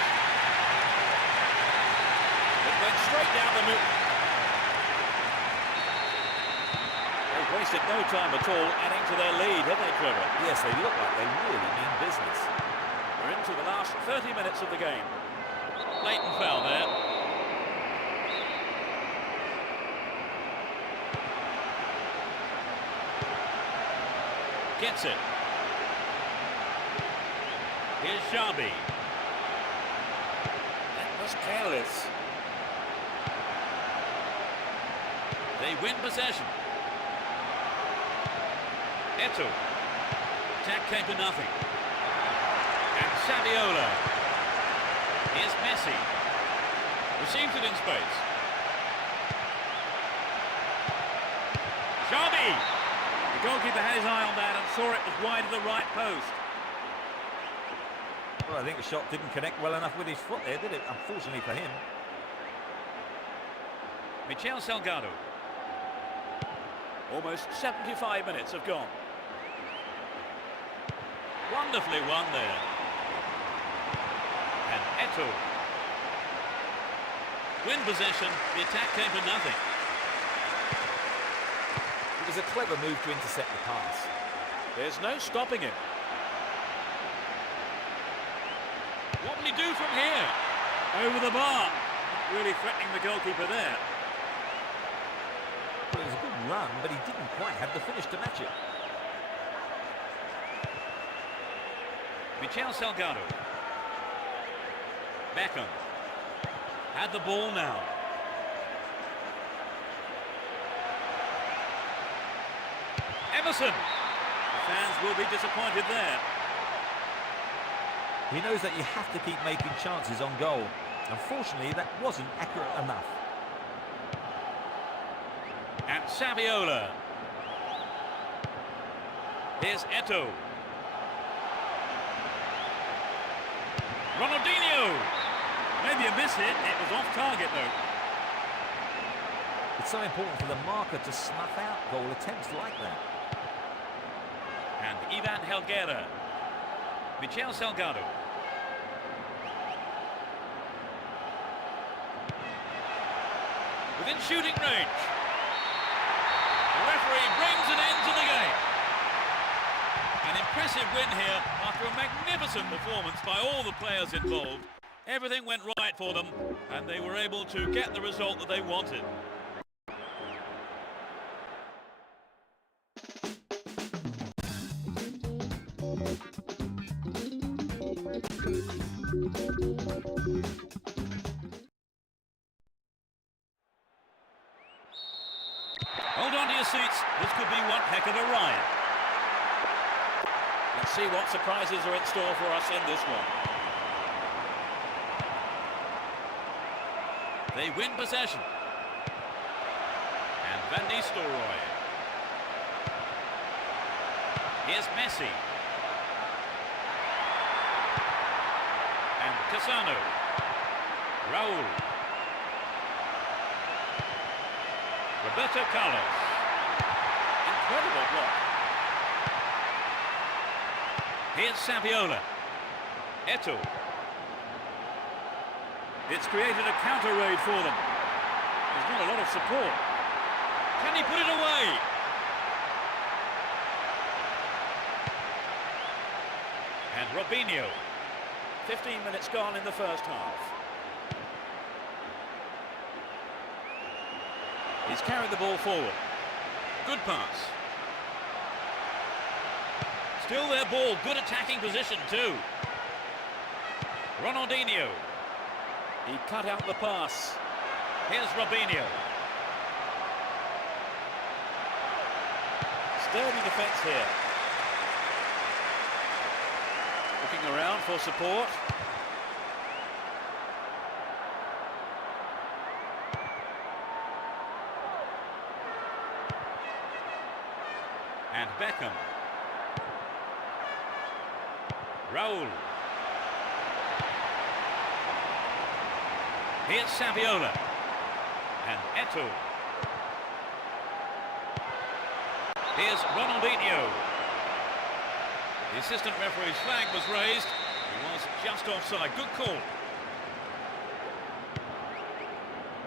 It went straight down the middle. They've wasted no time at all adding to their lead, have they, Trevor? Yes, they look like they really mean business. We're into the last 30 minutes of the game. Blatant foul there. Gets it. Here's Xabi. That was careless. They win possession. Eto'o. Attack came to nothing. And Saviola. Here's Messi. Receives it in space. Sharby! The goalkeeper had his eye on that and saw it was wide of the right post. Well, I think the shot didn't connect well enough with his foot there, did it? Unfortunately for him. Michel Salgado. Almost 75 minutes have gone. Wonderfully won there. And Eto'o. Win possession, the attack came to nothing. It was a clever move to intercept the pass. There's no stopping him. What will he do from here? Over the bar. Not really threatening the goalkeeper there. Well, it was a good run, but he didn't quite have the finish to match it. Michel Salgado. Beckham. Had the ball now. Emerson. The fans will be disappointed there. He knows that you have to keep making chances on goal. Unfortunately, that wasn't accurate enough. And Saviola. Here's Eto'o. Ronaldinho. Maybe a miss hit. It was off target though. It's so important for the marker to snuff out goal attempts like that. And Ivan Helguera. Michel Salgado. Within shooting range. The referee brings an end to the game. An impressive win here after a magnificent performance by all the players involved. Everything went right for them and they were able to get the result that they wanted. Hold on to your seats, this could be one heck of a ride. Let's see what surprises are in store for us in this one. They win possession. And Van Nistelrooy. Here's Messi. And Cassano. Raul. Roberto Carlos. Incredible block. Here's Saviola. Eto'o. It's created a counter raid for them. There's not a lot of support. Can he put it away? And Robinho. 15 minutes gone in the first half. He's carried the ball forward. Good pass. Still their ball. Good attacking position too. Ronaldinho. He cut out the pass. Here's Robinho. Sturdy defence here. Looking around for support. And Beckham. Raul. Here's Saviola. And Eto'o. Here's Ronaldinho. The assistant referee's flag was raised. He was just offside. Good call.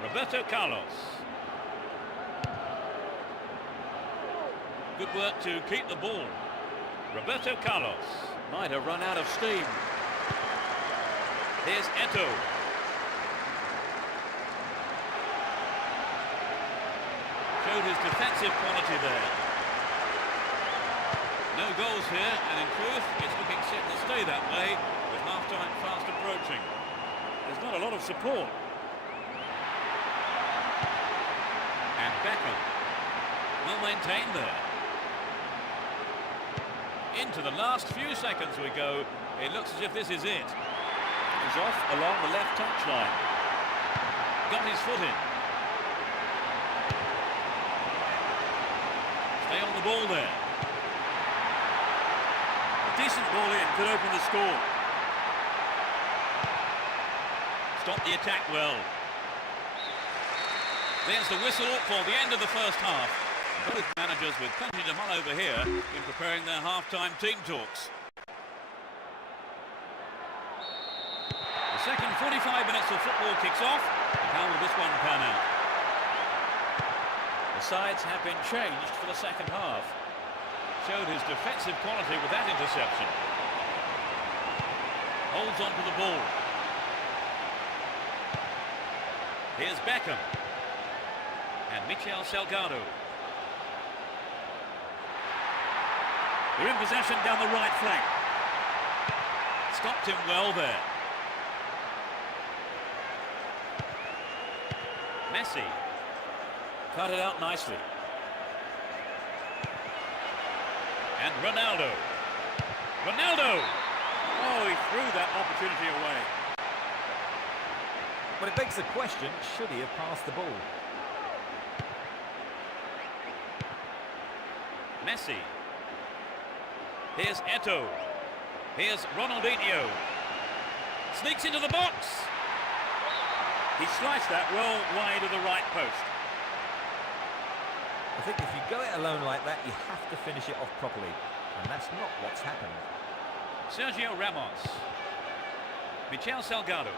Roberto Carlos. Good work to keep the ball. Roberto Carlos might have run out of steam. Here's Eto'o. Showed his defensive quality there. No goals here, and in truth, it's looking set to stay that way with half-time fast approaching. There's not a lot of support. And Beckham. Well maintained there. Into the last few seconds we go. It looks as if this is it. He's off along the left touchline. Got his foot in. Stay on the ball there. A decent ball in could open the score. Stop the attack well. There's the whistle for the end of the first half. Both managers with plenty to mull over here in preparing their half-time team talks. The second 45 minutes of football kicks off. How will this one pan out? The sides have been changed for the second half. Showed his defensive quality with that interception. Holds on to the ball. Here's Beckham. And Michel Salgado. They're in possession down the right flank. Stopped him well there. Messi. Cut it out nicely. And Ronaldo. Ronaldo! Oh, he threw that opportunity away. But it begs the question, should he have passed the ball? Messi. Here's Eto'o. Here's Ronaldinho. Sneaks into the box. He sliced that well wide of the right post. I think if you go it alone like that, you have to finish it off properly. And that's not what's happened. Sergio Ramos. Michel Salgado.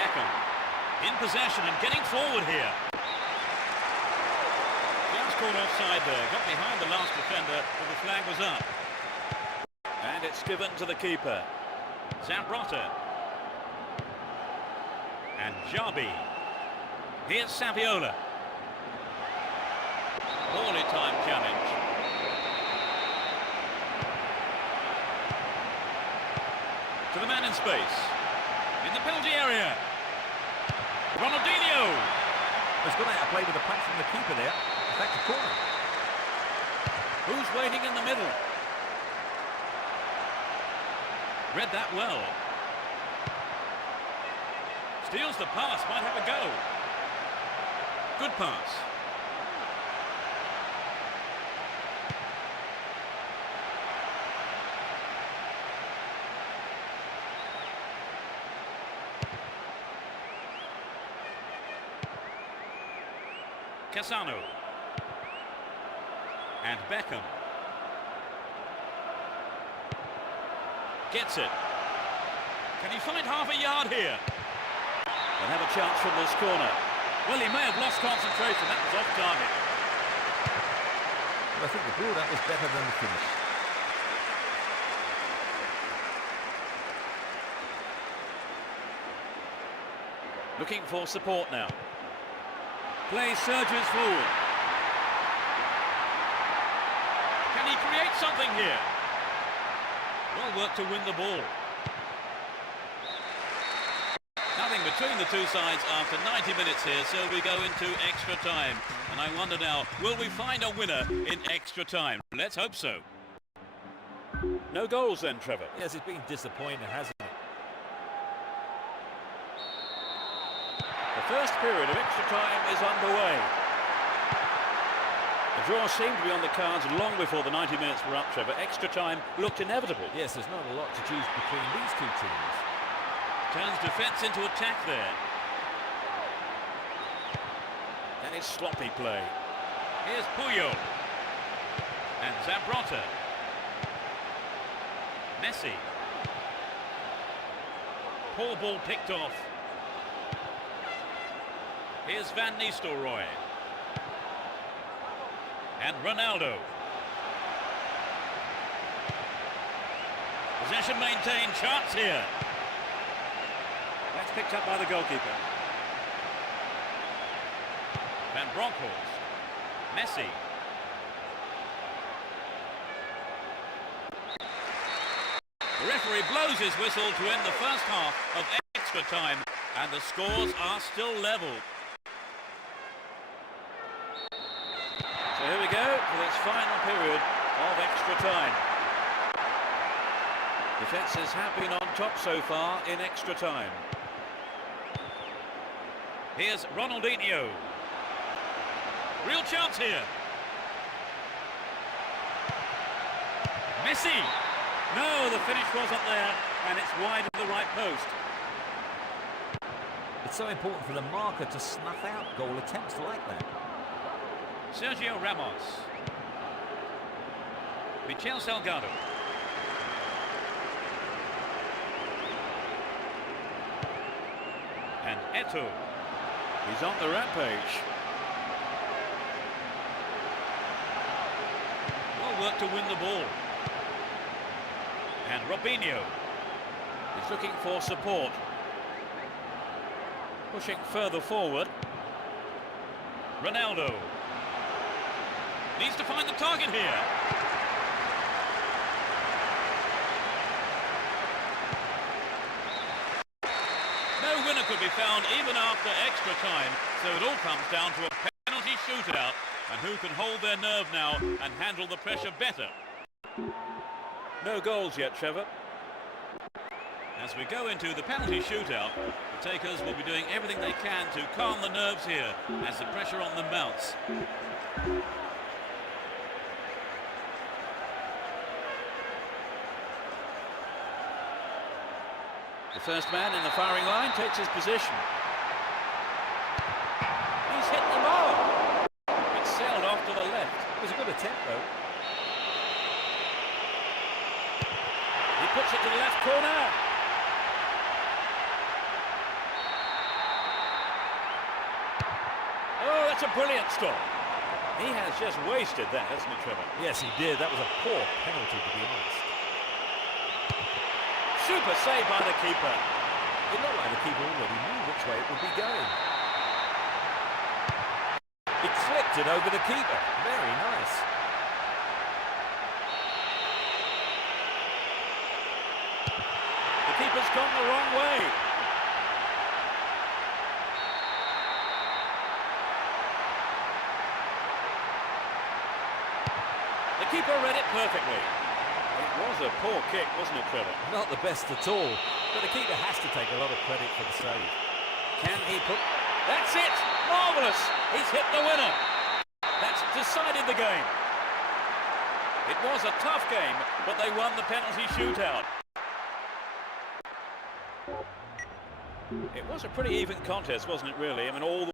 Beckham. In possession and getting forward here. Just caught offside there. Got behind the last defender, but the flag was up. And it's given to the keeper. Zambrota. And Jabi. Here's Saviola. Poorly timed challenge. To the man in space. In the penalty area. Ronaldinho. He's gone out of play with a punch from the keeper there. In fact, a corner. Who's waiting in the middle? Read that well. Steals the pass, might have a go. Good pass. Cassano. And Beckham. Gets it. Can he find half a yard here? They'll have a chance from this corner. Well, he may have lost concentration. That was off target. But I think the build-up was better than the finish. Looking for support now. Play surges forward. Can he create something here? Well worked to win the ball. Nothing between the two sides after 90 minutes here, so we go into extra time. And I wonder now, will we find a winner in extra time? Let's hope so. No goals then, Trevor. Yes, it's been disappointing, hasn't it? The first period of extra time is underway. The draw seemed to be on the cards long before the 90 minutes were up, Trevor. Extra time looked inevitable. Yes, there's not a lot to choose between these two teams. Turns defence into attack there. That is sloppy play. Here's Puyol. And Zambrota. Messi. Poor ball picked off. Here's Van Nistelrooy. And Ronaldo. Possession maintained, chance here. That's picked up by the goalkeeper. Van Bronckhorst. Messi. The referee blows his whistle to end the first half of extra time, and the scores are still level. So here we go for this final period of extra time. Defences have been on top so far in extra time. Here's Ronaldinho. Real chance here. Messi. No, the finish wasn't there, and it's wide of the right post. It's so important for the marker to snuff out goal attempts like that. Sergio Ramos. Michel Salgado. And Eto'o. He's on the rampage. Well worked to win the ball. And Robinho is looking for support. Pushing further forward. Ronaldo. Needs to find the target here. No winner could be found even after extra time, so it all comes down to a penalty shootout, and who can hold their nerve now and handle the pressure better. No goals yet, Trevor. As we go into the penalty shootout, the takers will be doing everything they can to calm the nerves here as the pressure on them mounts. The first man in the firing line takes his position. He's hit the ball. It sailed off to the left. It was a good attempt, though. He puts it to the left corner. Oh, that's a brilliant stop. He has just wasted that, hasn't he, Trevor? Yes, he did. That was a poor penalty, to be honest. Super save by the keeper. It looked like the keeper already knew which way it would be going. It flipped it over the keeper. Very nice. The keeper's gone the wrong way. The keeper read it perfectly. It was a poor kick, wasn't it, Trevor? Not the best at all, but the keeper has to take a lot of credit for the save. Can he put... That's it! Marvellous! He's hit the winner. That's decided the game. It was a tough game, but they won the penalty shootout. It was a pretty even contest, wasn't it, really? I mean, all the...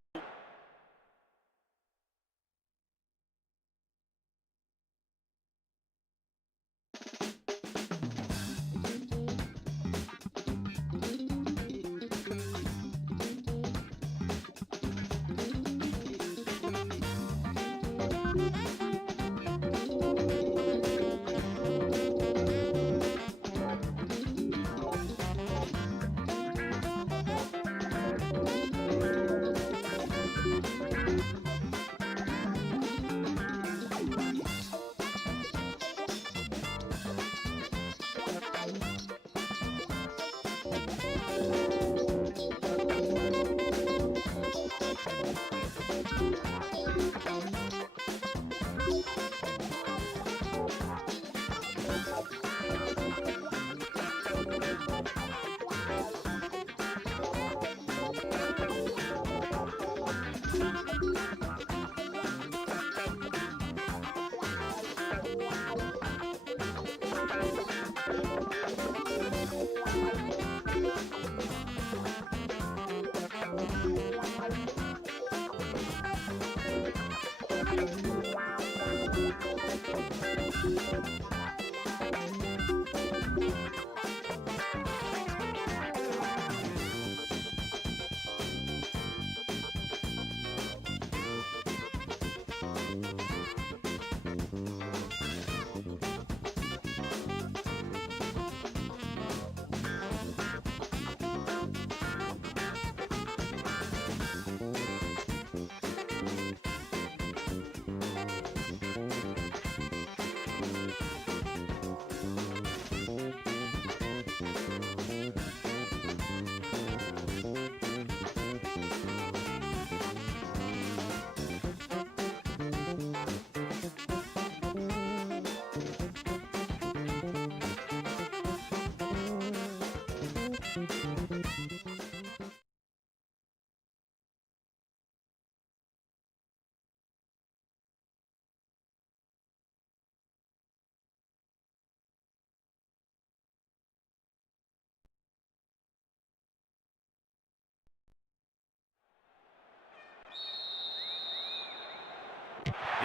Here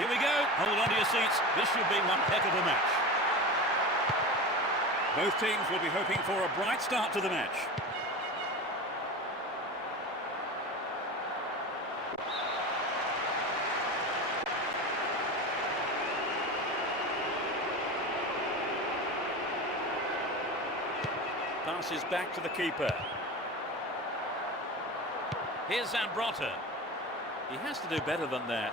we go. Hold on to your seats. This should be one heck of a match. Both teams will be hoping for a bright start to the match. Passes back to the keeper. Here's Zambrotta. He has to do better than that.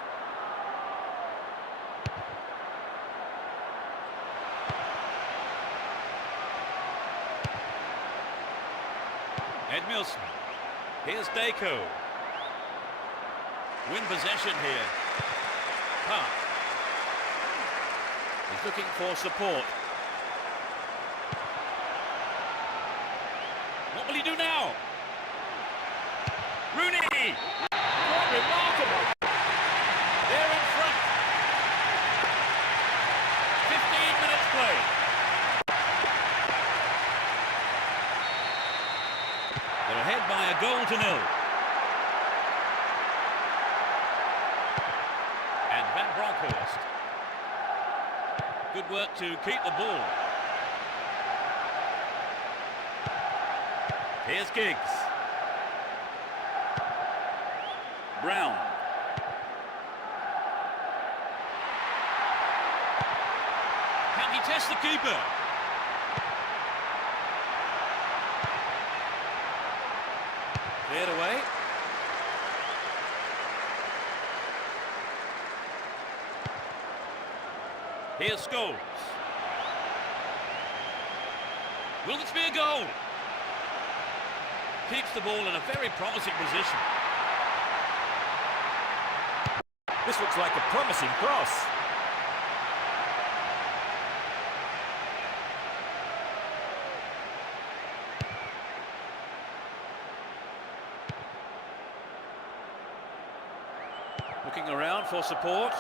Edmilson. Here's Deco. Win possession here. Park. He's looking for support. What will he do now? Rooney! Quite remarkable. They're in front. 15 minutes played. They're ahead by a goal to nil. And Van Bronckhorst. Good work to keep the ball. Here's Giggs. Brown. Can he test the keeper? Cleared away. Here's Scholes. Will this be a goal? Keeps the ball in a very promising position. This looks like a promising cross. Looking around for support.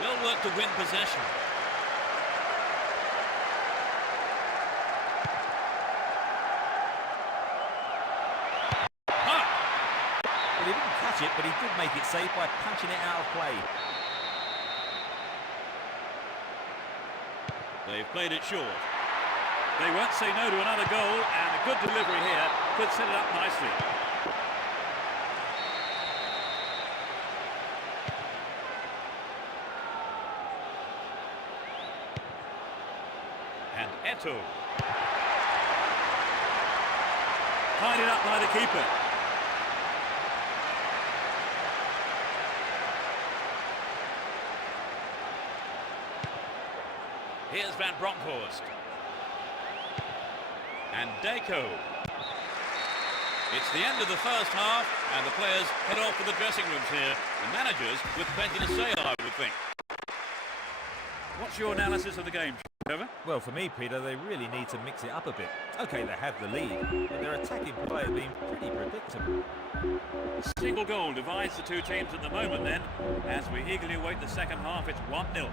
Well worked to win possession. He didn't catch it, but he did make it safe by punching it out of play. They've played it short. They won't say no to another goal, and a good delivery here could set it up nicely. And Eto'o. Tied it up by the keeper. Here's Van Bronckhorst. And Deco. It's the end of the first half, and the players head off to the dressing rooms here. The managers with plenty to say, I would think. What's your analysis of the game, Trevor? Well, for me, Peter, they really need to mix it up a bit. OK, they have the lead, but their attacking play has been pretty predictable. A single goal divides the two teams at the moment then. As we eagerly await the second half, it's 1-0.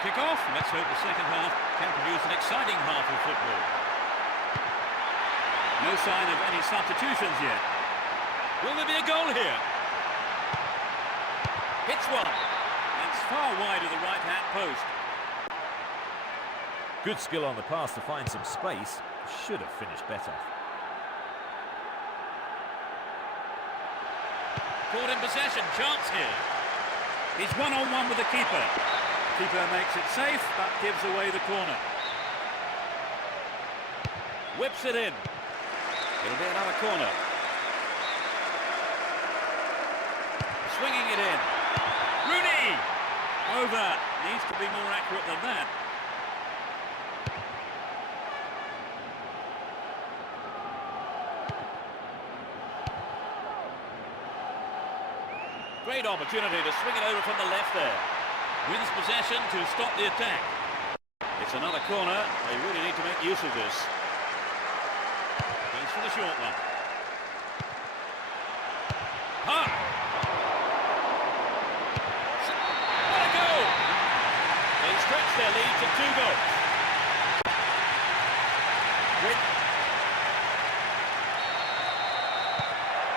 Kick off. Let's hope the second half can produce an exciting half of football. No sign of any substitutions yet. Will there be a goal here? Hits one. That's far wide of the right-hand post. Good skill on the pass to find some space. Should have finished better. Caught in possession. Chance here. He's one-on-one with the keeper. Keeper makes it safe, but gives away the corner. Whips it in. It'll be another corner. Swinging it in. Rooney! Over. Needs to be more accurate than that. Great opportunity to swing it over from the left there. Wins possession to stop the attack. It's another corner. They really need to make use of this. Goes for the short one. Ha! What a goal! They stretch their lead to 2 goals.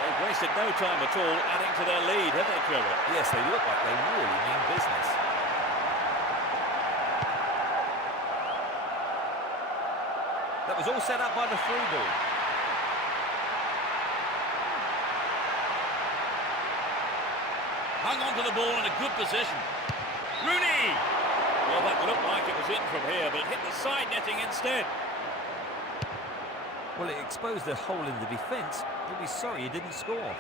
They've wasted no time at all adding to their lead, have they, Trevor? Yes, they look like they really mean business. That was all set up by the through ball. Hung on to the ball in a good position. Rooney! Well, that looked like it was in from here, but it hit the side netting instead. Well, it exposed a hole in the defence. You'll be sorry he didn't score.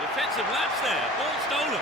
Defensive lapse there, ball stolen.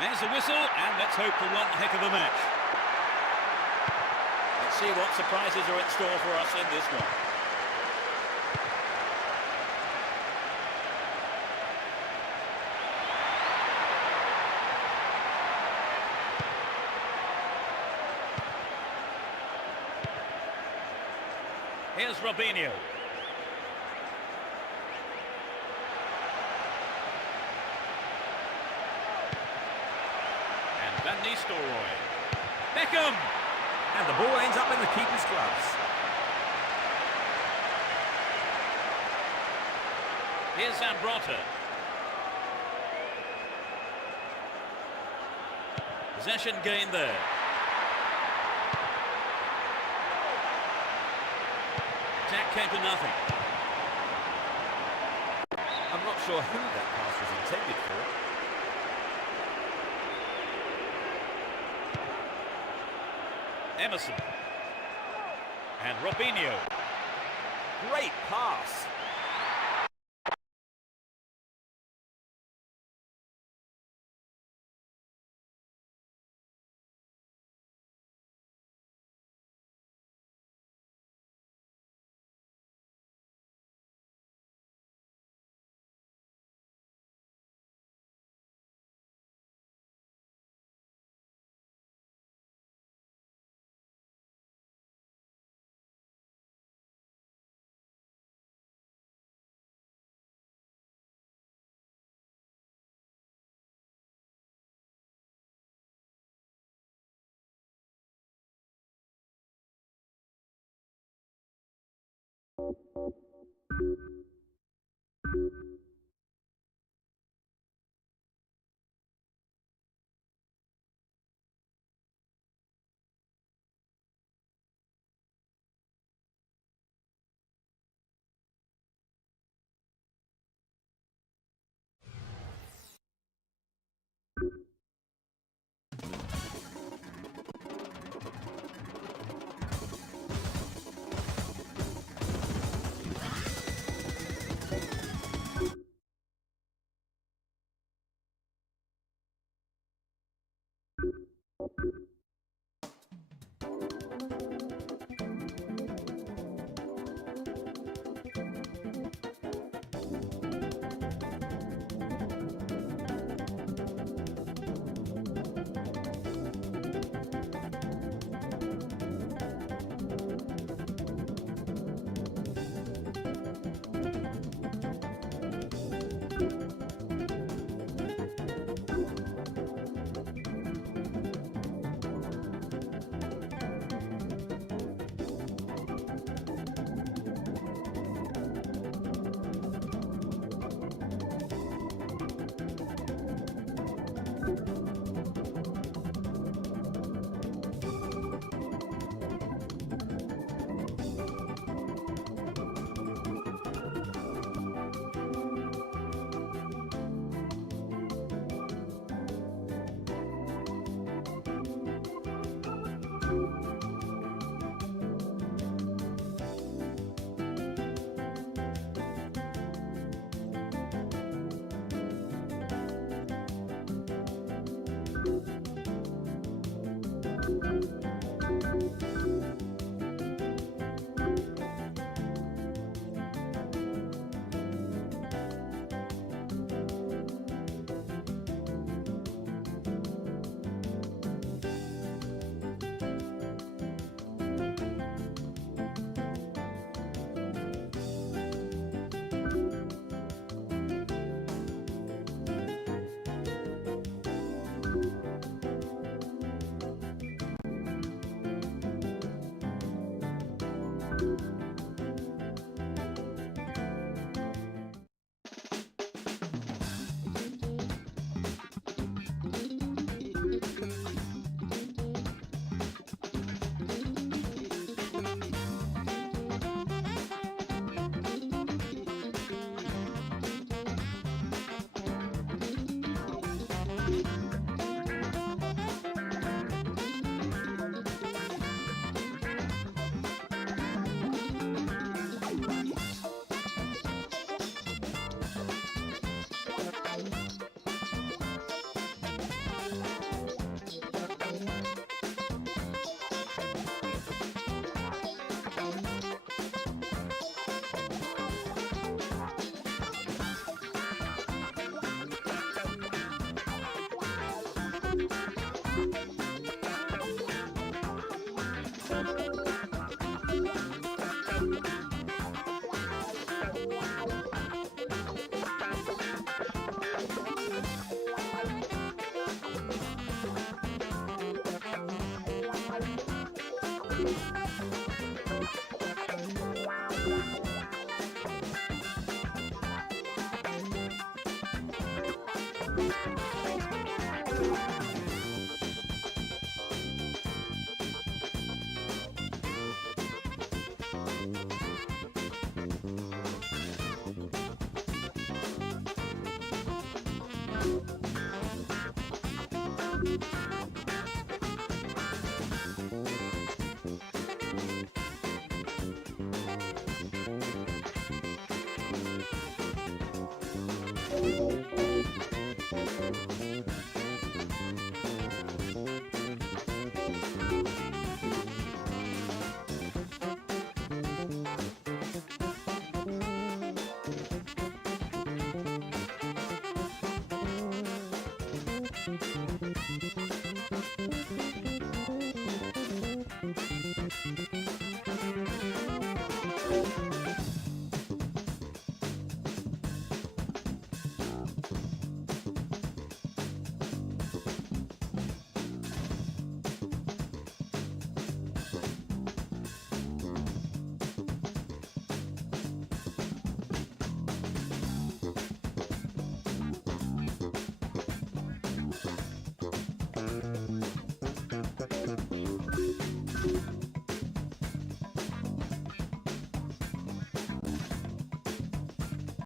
There's a whistle, and let's hope for one heck of a match. Let's see what surprises are in store for us in this one. Here's Robinho. Van Nistelrooy. Beckham! And the ball ends up in the keeper's gloves. Here's Zambrota. Possession gained there. Attack came to nothing. I'm not sure who that pass was intended for. Emerson. And Robinho. Great pass.